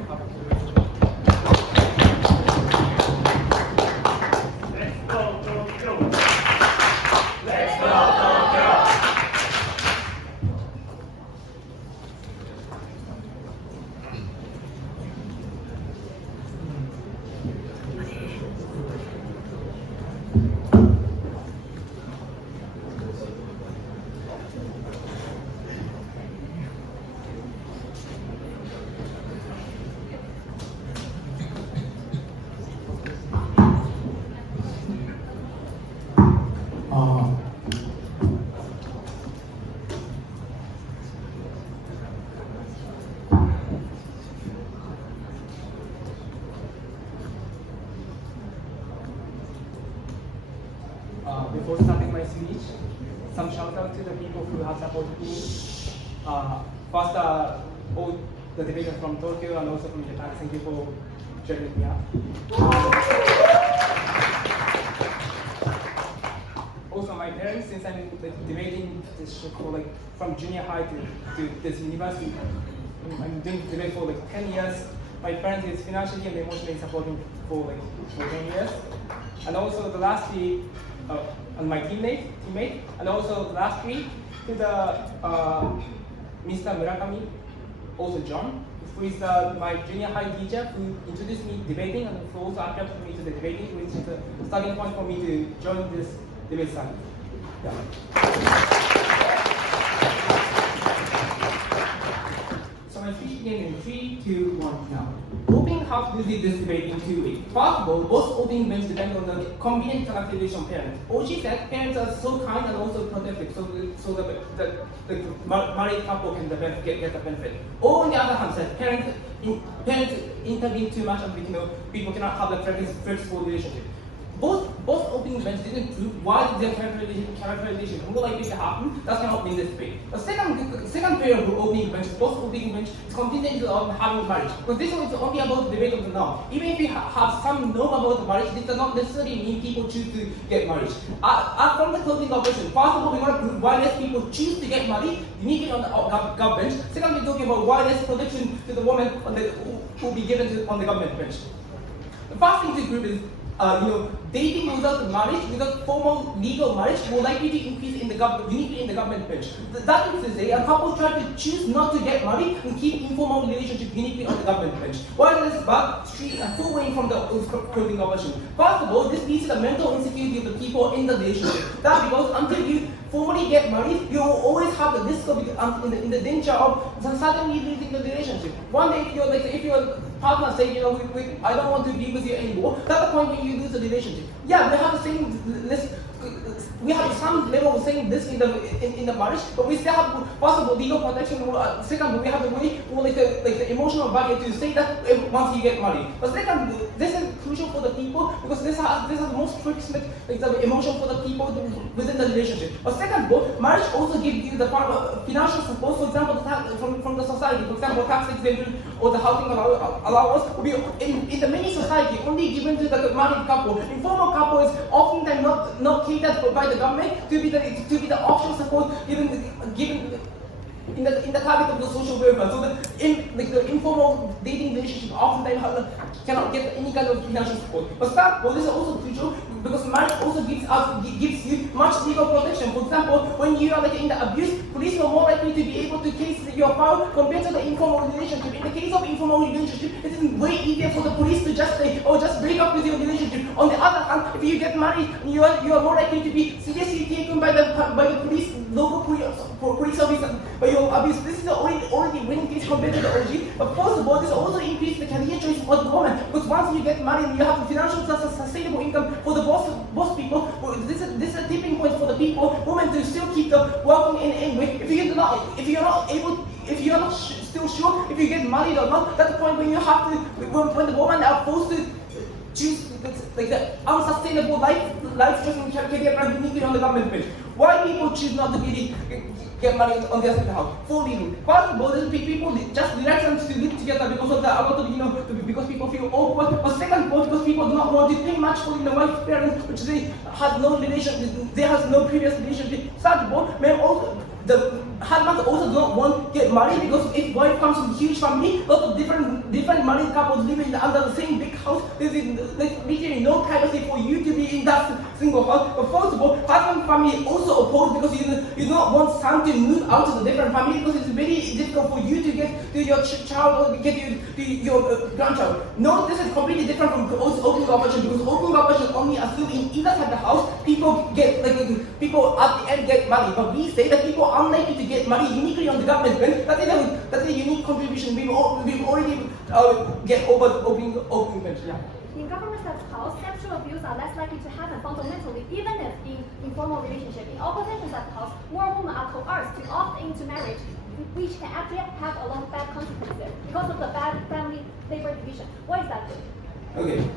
Before starting my speech, some shout out to the people who have supported me. First, all the debaters from Tokyo and also from Japan. Thank you for cheering me up. Also, my parents, since I'm debating this for from junior high to this university, I'm doing debate for 10 years. My parents is financially and emotionally supporting for 10 years. And also the last three, and my teammate, and also lastly to the Mr. Murakami, also John, who is my junior high teacher who introduced me debating and who also attracted me to the debating, which is a starting point for me to join this debate side. So my speech begins in 3, 2, 1 now. Opening how to do this debate in 2 ways. First of all, both opening events depend on the convenient characterization of parents. Oji said parents are so kind and also protective, so the married couple can get the benefit. Or on the other hand, said parents intervene too much and people cannot have a flexible relationship. Both opening events didn't prove why their characterization more likely to happen. That cannot be in this debate. The second pair of opening events, both opening events, is contingent on having marriage. Because this one is only about the debate of the norm. Even if we have some norm about marriage, this does not necessarily mean people choose to get married. From the closing operation, first of all, we want to prove why less people choose to get married, uniquely on the government. Second, we're talking about why less protection to the woman who will be given on the government bench. The first thing to prove is dating without marriage, without formal legal marriage, will likely to increase uniquely in the government bench. That means to say, a couple try to choose not to get married and keep informal relationship uniquely on the government bench. While this is back full way from the closing option. First of all, this leads to the mental insecurity of the people in the relationship. That's because until you formally get married, you will always have the risk of in the danger of suddenly losing the relationship. One day, if your partner say, I don't want to be with you anymore, that's the point when you lose the relationship. Yeah, we have the same list. We have some level of saying this in the marriage, but we still have possible legal protection. Second, we have the way, the emotional barrier to say that once you get married. But second, this is crucial for the people because this has the most proximate the emotion for the people within the relationship. But second, marriage also gives you the financial support. For example, from the society. For example, tax exemption or the housing allowance will be in the many society only given to the married couple. Informal couple is oftentimes not catered by the government to be the optional support given in the target of the social welfare. So the informal dating relationship oftentimes cannot get any kind of financial support. But this is also crucial because marriage also gives you much legal protection. For example, when you are in the abuse, police are more likely to be able to case your file compared to the informal relationship. In the case of informal relationship, it is way easier for the police to just say, just break up with your relationship. On the other hand, if you get married, you are more likely to be seriously taken by the police, local police service, by your abuse. This is already winning case compared to the OG. But first of all, this also increases the career choice for the woman. Because once you get married, you have financial sustainable income for the boss people. This is a tipping point for the people, women to still keep the working in any way. If you're not still sure if you get married or not, that's the point when you have to, when the women are forced to choose the unsustainable life choice and career plan uniquely on the government bench. Why people choose not to get married on their second house? For reasons. First of all, people just reluctant to live together because of because people feel awkward. But second of all, because people do not want to pay much for the wife's parents, which they have no previous relationship. Third of all, the husband also do not want to get married because if wife comes from a huge family, lots of different married couples living under the same big house, there is literally no privacy for you to be in that single house. But first of all, husband family also opposed because you do not want son to move out to the different family because it's very difficult for you to get to your child or get to your grandchild. No, this is completely different from open option because open option only assume in either side of the house people people at the end get married. But we say that people are unlikely to get married uniquely on the government bench. That's a unique contribution. We've already get over the open bench. Yeah. In government-set house, sexual abuse are less likely to happen fundamentally, even if in informal relationship. In opposition-set house, more women are coerced to opt into marriage, which can actually have a lot of bad consequences because of the bad family labor division. What is that? Okay.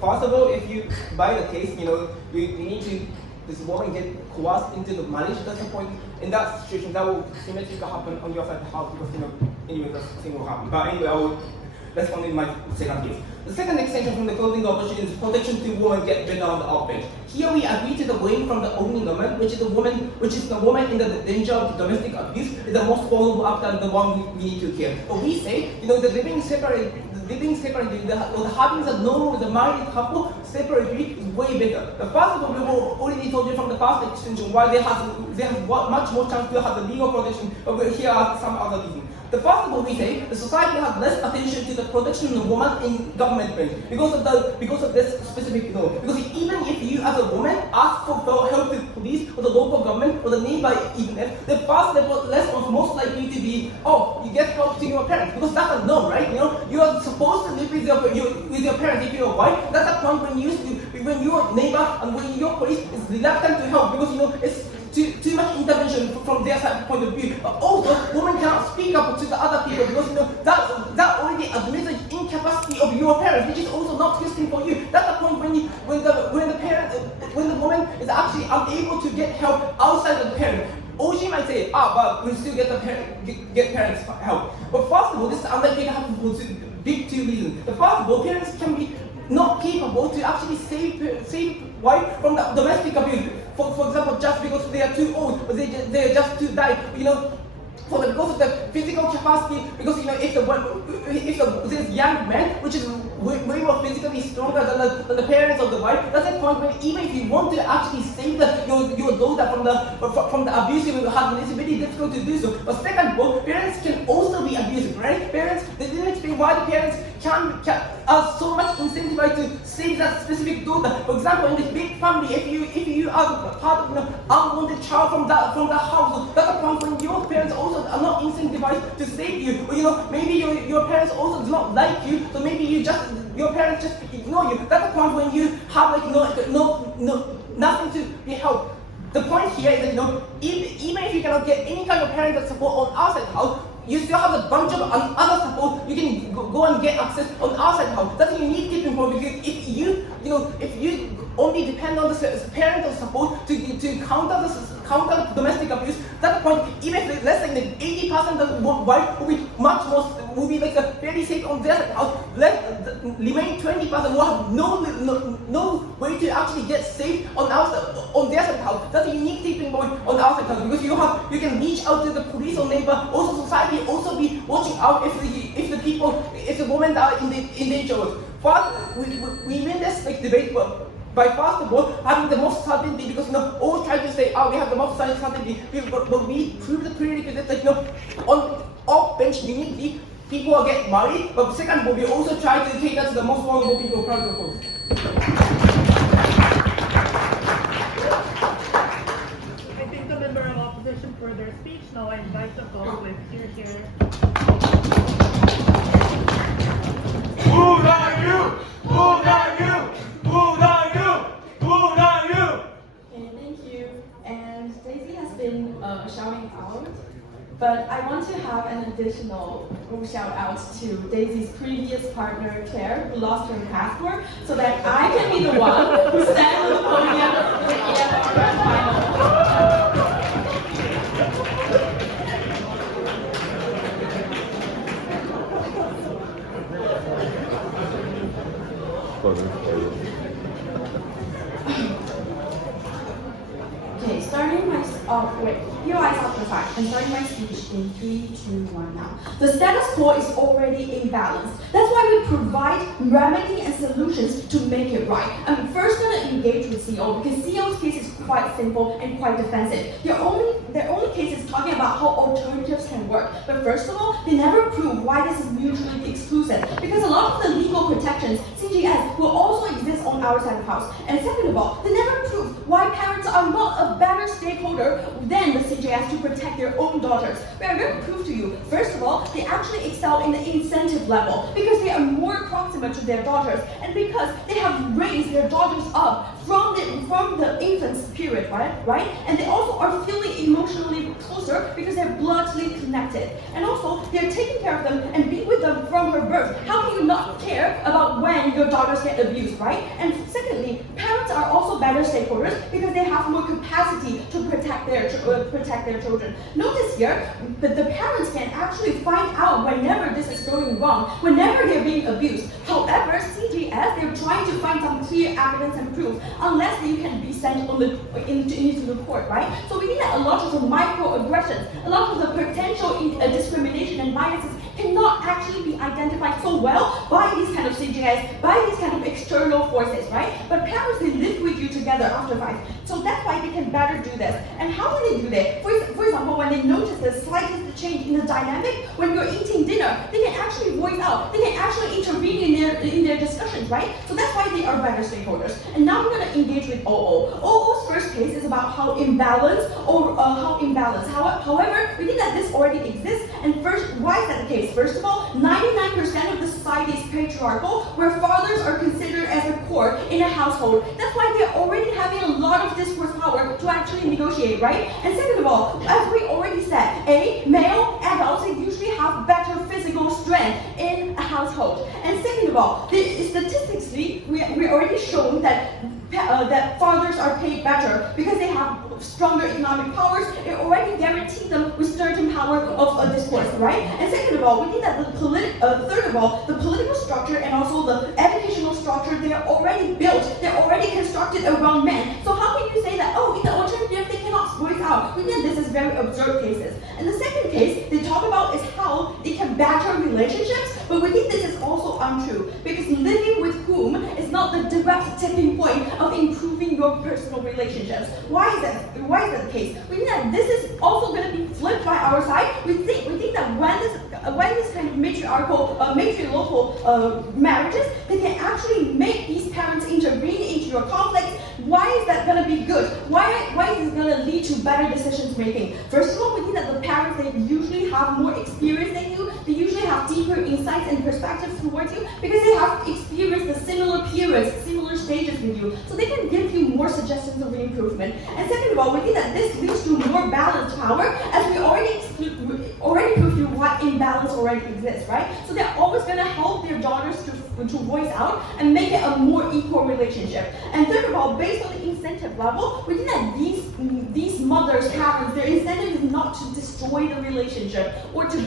First of all, if you buy the case, you need to this woman get coerced into the marriage, that's the point. In that situation, that will symmetrically happen on your side of the house because anyway, that thing will happen. But anyway, that's only my second case. The second extension from the closing option is protection to women get better on the outbench. Here we agree to the blame from the owning government, which is the woman in the danger of domestic abuse is the most vulnerable after the one we need to care. But we say, the living separately, the having a normal with the married couple separately is way better. The first of all, we already told you from the past extension why they have much more chance to have the legal protection, but here are some other reasons. The first of all, we say the society has less attention to the protection of the woman in government branch because of this specific law. Because even if you as a woman ask for help with police or the local government or the nearby even the first response most likely to be, oh, you get help to your parents because that's a no, right? You are supposed to live with your parents if you're white. That's the point when your neighbor and when your police is reluctant to help because it's too much intervention from their side point of view. But also, women cannot speak up to the other people because that already admits the incapacity of your parents, which is also not good thing for you. That's the point when the woman is actually unable to get help outside of the parent. Or she might say, but we still get parents help. But first of all, this is unlikely to happen for two reasons. The first of all, parents can be not capable to actually save wife from the domestic abuse. For example, just because they are too old, or they are just too die, because of the physical capacity, because if this young man, which is way more physically stronger than the parents of the wife, that's the point when even if you want to actually save your daughter from the abusive husband, it's very difficult to do so. But second of all, parents can also be abusive, right? Parents, they didn't explain why the parents are so much incentivized to save that specific daughter. For example, in this big family, if you are part of unwanted child from the house, that's the point when your parents also are not incentivized to save you. Or, maybe your parents also do not like you, so maybe your parents just ignore you. That's the point when you have nothing to be helped. The point here is that even if you cannot get any kind of parental support on outside house, you still have a bunch of other support. You can go and get access on outside house. That's a unique tipping point because if you only depend on the parental support to counter domestic abuse, that's the point. Even if less than 80% of the wife will be like a very safe on their house. The remaining 20% will have no way to actually get safe on their side house. That's a unique tipping point on outside house because you can reach out to the police or neighbor. Also, society also be watching out if the women are in danger. But we win this debate by first of all having the most certainty because all try to say we have the most certainty, but we prove the prerequisites on off bench uniquely people will get married. But second of all, we also try to cater to the most vulnerable people proud of course. I think the member of opposition for their speech. Now I invite the vote with here. Who are you? Who are you? Who are you? Who are you? Okay, thank you. And Daisy has been shouting out, but I want to have an additional shout out to Daisy's previous partner, Claire, who lost her passport, so that I can be the one who stands on the podium for the EFL final. Okay, here I start the fact and starting my speech in 3, 2, 1 now. The status quo is already imbalanced. That's why we provide remedy and solutions to make it right. I'm first going to engage with CEO because CEO's case is quite simple and quite defensive. Their only case is talking about how alternatives can work. But first of all, they never prove why this is mutually exclusive because a lot of the legal protections, CGS, will also exist on our side of the house. And second of all, they never prove why parents are not a better stakeholder than the CJS to protect their own daughters. But I'm going to prove to you, first of all, they actually excel in the incentive level because they are more proximate to their daughters and because they have raised raise their daughters up from the infant's period, right? And they also are feeling emotionally closer because they're bloodly connected. And also, they're taking care of them and be with them from her birth. How can you not care about when your daughters get abused, right? And secondly, parents are also better stakeholders because they have more capacity to protect their children. Notice here that the parents can actually find out whenever this is going wrong, whenever they're being abused. However, CGS, they're trying to find some clear evidence and proof, unless they can be sent into the court, right? So we think that a lot of the microaggressions, a lot of the potential discrimination and biases cannot actually be identified so well by these kind of CGS, by these kind of external forces, right? But parents, they live with you together after life. So that's why they can better do this. And how do they do that? For example, when they notice the slightest change in the dynamic, when you're eating dinner, they can actually voice out, they can actually intervene in their discussions, right? So that's why they are better stakeholders. And now we're going to engage with OO. OO's first case is about how imbalanced. However, we think that this already exists. And first, why is that the case? First of all, 99% of the society is patriarchal, where fathers are considered as a core in a household. That's why they're already having a lot of discourse power to actually negotiate, right? And second of all, as we already said, male adults usually have better physical strength in a household. And second of all, statistically, we already shown that fathers are paid better because they have stronger economic powers. It already guarantees them with certain power of discourse, right? And second of all, we think that third of all, the political structure and also the educational structure, they are already built, they're already constructed around men. So how can you say that, in the alternative, they cannot voice out? We think this is very absurd cases. And the second case they talk about is how they can better relationships, but we think this is also untrue, because living with whom is not the direct tipping point of improving your personal relationships. Why is that the case? We think that this is also going to be flipped by our side. We think that when this kind of matrilocal marriages, they can actually make these parents intervene into your conflicts. Why is that going to be good? Why is this going to lead to better decisions making? First of all, we think that the parents, they usually have more experience than you. They usually have deeper insights and perspectives towards you because they have experienced the similar periods, similar stages with you. So they can give you more suggestions of improvement. And second of all, we think that this leads to more balanced power, as we already proved you what imbalance already exists, right? So they're always going to help their daughters to voice out and make it a more equal relationship. And third of all, based on the incentive level, we think that these mothers, parents, their incentive is not to destroy the relationship or to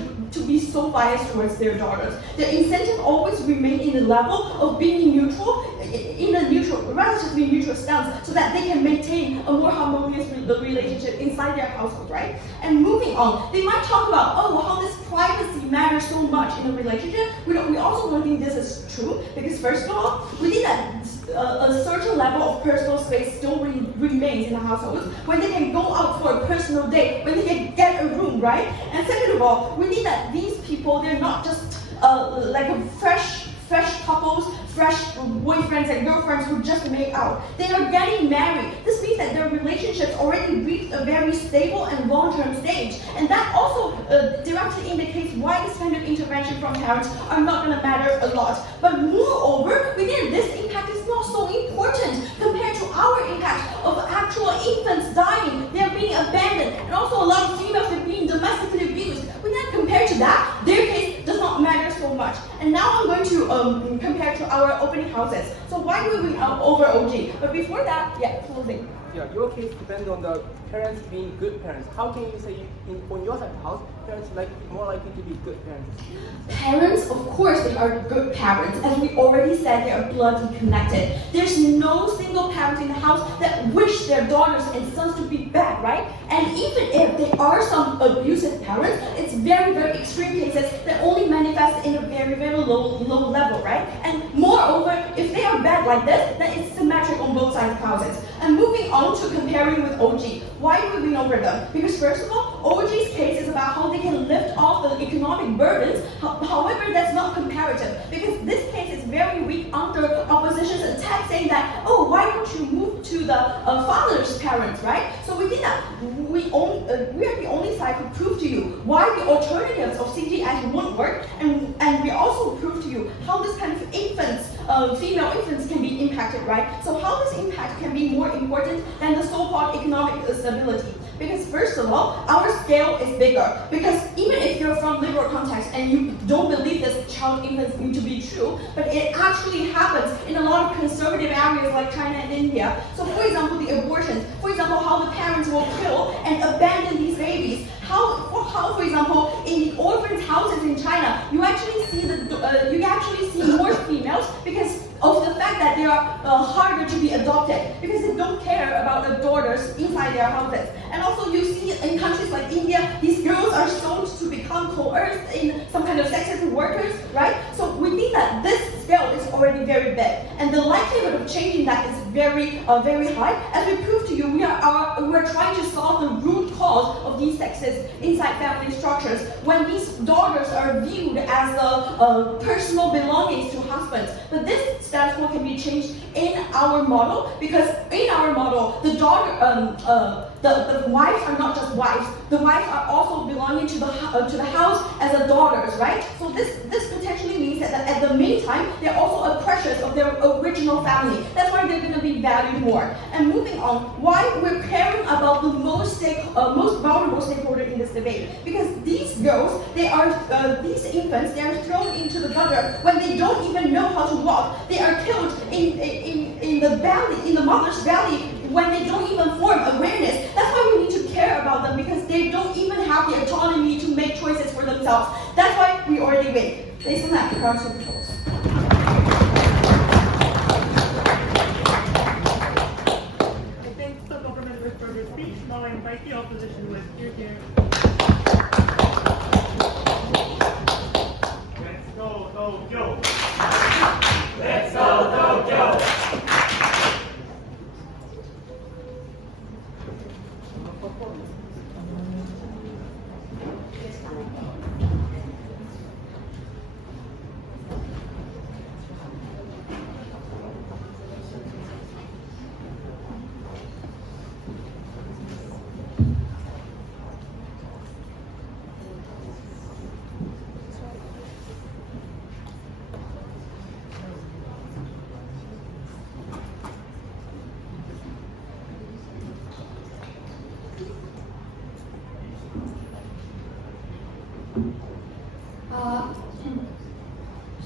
be so biased towards their daughters. Their incentive always remain in the level of being neutral, in a relatively neutral stance, so that they can maintain a more harmonious relationship inside their household, right? And moving on, they might talk about, how this privacy matters so much in a relationship. We also don't think this is true, because first of all, we think that a certain level of personal space still remains in the household when they can go out for a personal date, when they can get a room, right? And second of all, we think that these people, they're not just like a fresh couples, fresh boyfriends and girlfriends who just make out. They are getting married. This means that their relationships already reached a very stable and long-term stage. And that also directly indicates why this kind of intervention from parents are not going to matter a lot. But moreover, we think this impact is not so important compared to our impact of actual infants dying, they're being abandoned, and also a lot of females are being domestically abused. We think compared to that, their case does not matter so much. And now I'm going to compare to our opening houses. So why do we over OG? But before that, closing. Yeah, your case depends on the parents being good parents. How can you say on your side of the house, parents more likely to be good parents? Parents, of course, they are good parents. As we already said, they are bloodly connected. There's no single parent in the house that wish their daughters and sons to be bad, right? And even if there are some abusive parents, it's very, very extreme cases that only manifest in a very, very low level, right? And moreover, if they are bad like this, then it's symmetric on both sides of houses. And moving on to comparing with OG. Why do we win over them? Because first of all, OG's case is about how they can lift off the economic burdens. However, that's not comparative, because this case is very weak under opposition's attack, saying that, why don't you move to the father's parents, right? So we think that we are the only side who prove to you why the alternatives of CGI won't work, and we also prove to you how this kind of infants, female infants can be impacted, right? So how this impact can be more important than the so-called economic stability. Because first of all, our scale is bigger. Because even if you're from liberal context and you don't believe this child infants to be true, but it actually happens in a lot of conservative areas like China and India. So for example, the abortions, for example, how the parents will kill and abandon these babies. How for example, in orphans' houses in China, you actually see more females because of the fact that they are harder to be adopted because they don't care about the daughters inside their houses. And also you see in countries like India, these girls are sold to become coerced in some kind of sexist workers, right? So we think that this scale is already very big, and the likelihood of changing that is very high. As we proved to you, we are trying to solve the root cause of these sexist inside family structures. When these daughters are viewed as personal belongings to husbands, but this status quo can be changed in our model, because in our model, the wives are not just wives. The wives are also belonging to the house as a daughters, right? So this potentially means that at the meantime, they're also a precious of their original family. That's why they're going to be valued more. And moving on, why we're caring about the most vulnerable stakeholder in this debate? Because these girls, these infants, they are thrown into the gutter when they don't even know how to walk. They are killed in the mother's belly when they don't even form awareness. That's why we need to care about them, because they don't even have the autonomy to make choices for themselves. That's why we already win. Based on that, proud to propose. I thank the government for their speech. Now I invite the opposition with here. Let's go, Tokyo! Let's go, Tokyo!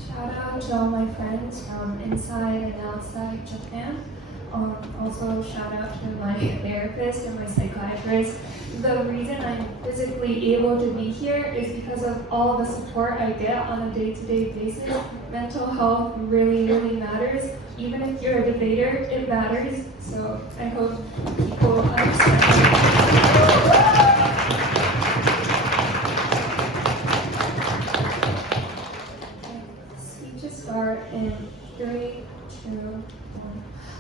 Shout out to all my friends from inside and outside Japan. Also shout out to my therapist and my psychiatrist. The reason I'm physically able to be here is because of all the support I get on a day-to-day basis. Mental health really matters. Even if you're a debater, it matters. So I hope people understand. Start in 3, 2, 1.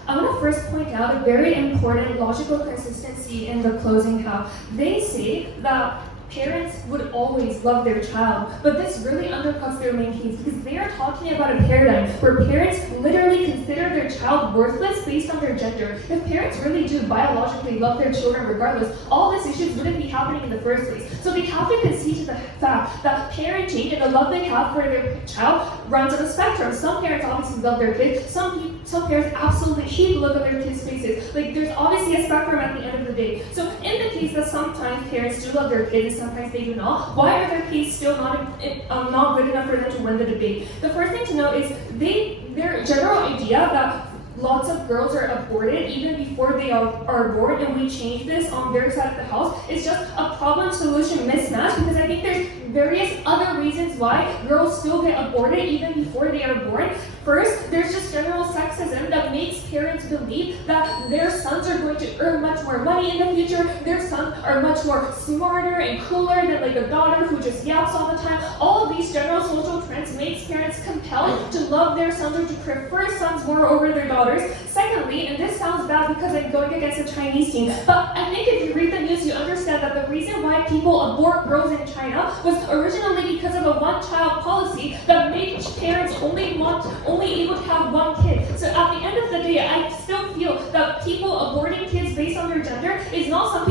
I want to first point out a very important logical consistency in the closing how they say that parents would always love their child, but this really undercuts their main case because they are talking about a paradigm where parents literally consider their child worthless based on their gender. If parents really do biologically love their children regardless, all these issues wouldn't be happening in the first place. So they have to concede to the fact that parenting and the love they have for their child runs on a spectrum. Some parents obviously love their kids, some parents absolutely hate the look of their kids' faces. Like, there's obviously a spectrum at the end of the day. So in the case that sometimes parents do love their kids, sometimes they do not, why are their kids still not good enough for them to win the debate? The first thing to know is their general idea that lots of girls are aborted even before they are born, and we change this on their side of the house. It's just a problem-solution mismatch, because I think there's various other reasons why girls still get aborted even before they are born. First, there's just general sexism that makes parents believe that their sons are going to earn much more money in the future, their sons are much more smarter and cooler than like a daughter who just yaps all the time. All of these general social trends makes parents compelled to love their sons or to prefer sons more over their daughters. Secondly, and this sounds bad because I'm going against the Chinese team, but I think if you read the news, you understand that the reason why people abort girls in China was originally because of a one-child policy that made parents only able to have one kid. So at the end of the day, I still feel that people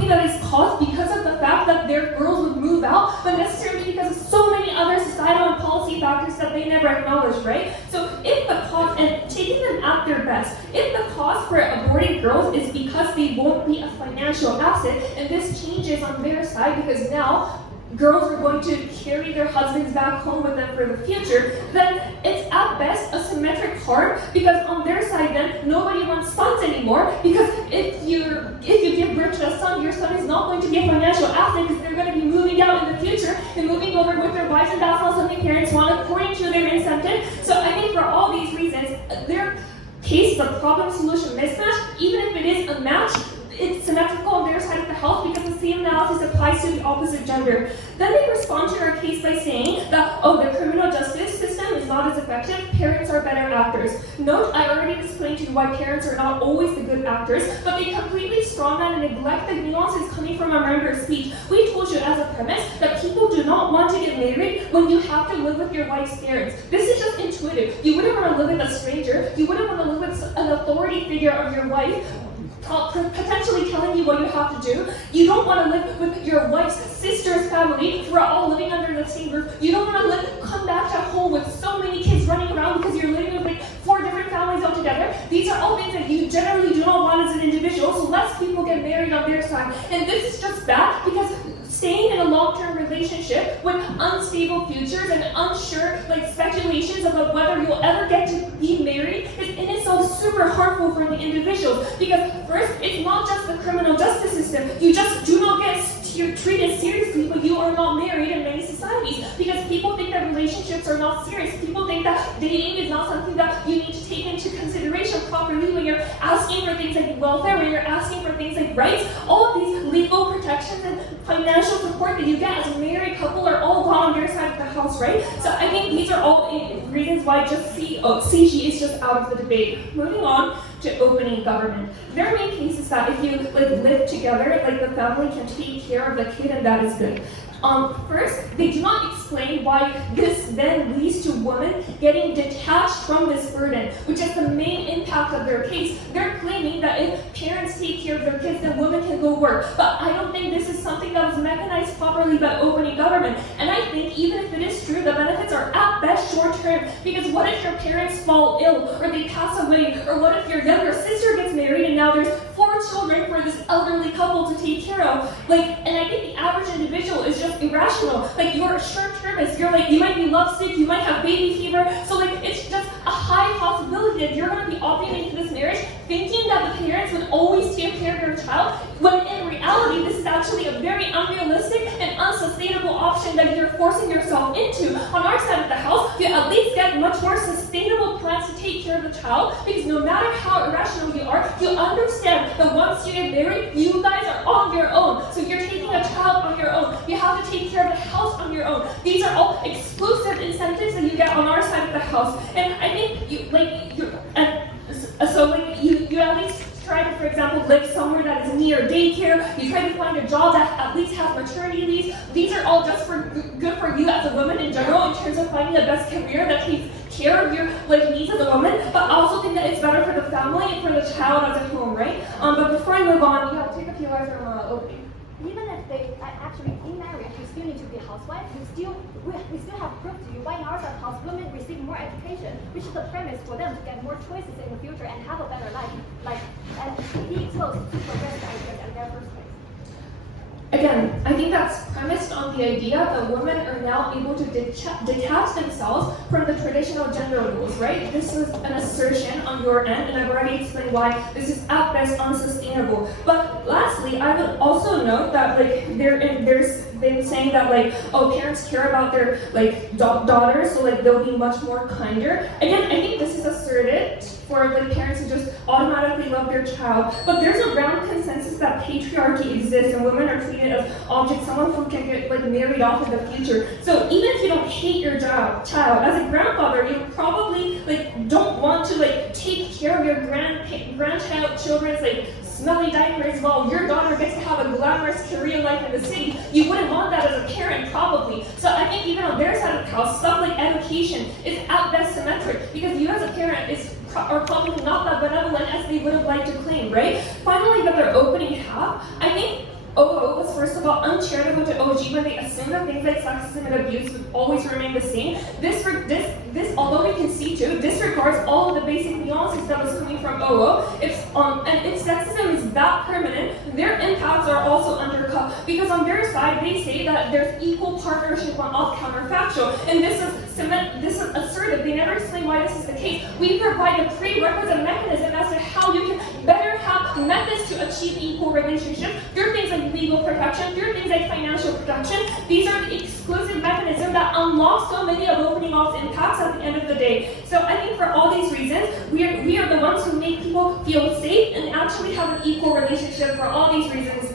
think that is caused because of the fact that their girls would move out, but necessarily because of so many other societal and policy factors that they never acknowledge, right? So if the cause, and taking them at their best, if the cause for aborting girls is because they won't be a financial asset, and this changes on their side because now girls are going to carry their husbands back home with them for the future, then it's at best a symmetric harm, because on their side then nobody wants sons anymore, because if you give birth to a son, your son is not going to be a financial asset because they're going to be moving out in the future and moving over with their wives, and that's not something parents want according to their incentive. So I think for all these reasons, their case, the problem solution mismatch, even if it is a match, it's symmetrical on their side of the house because the same analysis applies to the opposite gender. Then they respond to our case by saying that, oh, the criminal justice system is not as effective, parents are better actors. Note, I already explained to you why parents are not always the good actors, but they completely strawman and neglect the nuances coming from a member's speech. We told you as a premise that people do not want to get married when you have to live with your wife's parents. This is just intuitive. You wouldn't want to live with a stranger, you wouldn't want to live with an authority figure of your wife, potentially telling you what you have to do. You don't want to live with your wife's sister's family who are all living under the same roof. You don't want to come back to home with so many kids running around because you're living with like 4 different families altogether. These are all things that you generally do not want as an individual, so less people get married on their side. And this is just bad because staying in a long-term relationship with unstable futures and unsure speculations about whether you'll ever get to be married is in itself super harmful for the individuals. Because first, it's not just the criminal justice system. You just do not get treated seriously when you are not married in many societies. Because people think that relationships are not serious. People think that dating is not something that you need to take into consideration properly when you're asking for things like welfare, when you're asking for things like rights. All of these legal protections and financial support that you get as a married couple are all gone on your side of the house, right? So I think these are all reasons why just CG is just out of the debate. Moving on to opening government. There are many cases that if you live together, the family can take care of the kid, and that is good. First, they do not explain why this then leads to women getting detached from this burden, which is the main impact of their case. They're claiming that if parents take care of their kids, then women can go work. But I don't think this is something that was mechanized properly by opening government. And I think even if it is true, the benefits are at best short-term. Because what if your parents fall ill, or they pass away, or what if your younger sister gets married and now there's 4 children for this elderly couple to take care of? And I think the average individual is just irrational. You're short-termist. You might be lovesick, you might have baby fever. So it's just a high possibility that you're going to be opting into this marriage thinking that the parents would always take care of your child, when in reality this is actually a very unrealistic and unsustainable option that you're forcing yourself into. On our side of the house, you at least get much more sustainable plans to take care of the child, because no matter how irrational you are, you understand that once you get married, you guys are on your own. So you're taking a child on your own. You have to take care of the house on your own. These are all exclusive incentives that you get on our side of the house. And I think you at least try to, for example, live somewhere that is near daycare. You try to find a job that at least has maternity leave. These are all just good for you as a woman in general, in terms of finding the best career that takes care of your needs as a woman. But I also think that it's better for the family and for the child as a whole, right? But before I move on, you have to take a few words from opening. Even if they are actually in marriage, you still need to be a housewife. We still have proof to you why in our house women receive more education, which is the premise for them to get more choices in the future and have a better life, and be exposed to progressive ideas in their first place. Again, I think that's premised on the idea that women are now able to detach themselves from the traditional gender roles, right? This is an assertion on your end, and I've already explained why this is at best unsustainable. But lastly, I would also note that there's been saying that parents care about their daughters, so they'll be much more kinder. Again, I think this is asserted for parents who just automatically love their child. But there's a round consensus that patriarchy exists and women are treated as objects, someone who can get married off in the future. So even if you don't hate your child, as a grandfather, you probably don't want to take care of your children's smelly diapers while your daughter gets to have a glamorous career life in the city. You wouldn't want that as a parent, probably. So I think even on their side of the house, stuff like education is at best symmetric, because you as a parent are probably not that benevolent as they would have liked to claim, right? Finally, about their opening half, I think uncharitable to OG when they assume that things like sexism and abuse would always remain the same. This, although we can see too, disregards all of the basic nuances that was coming from OO. And if sexism is that permanent, their impacts are also undercut, because on their side they say that there's equal partnership on all counterfactual, and this is assertive. They never explain why this is the case. We provide a prerequisite mechanism as to how you can better have methods to achieve equal relationship through things like legal protection, through things like financial protection. These are the exclusive mechanisms that unlock so many of opening off's impacts at the end of the day. So I think for all these reasons, we are the ones who make people feel safe and actually have an equal relationship. For all these reasons,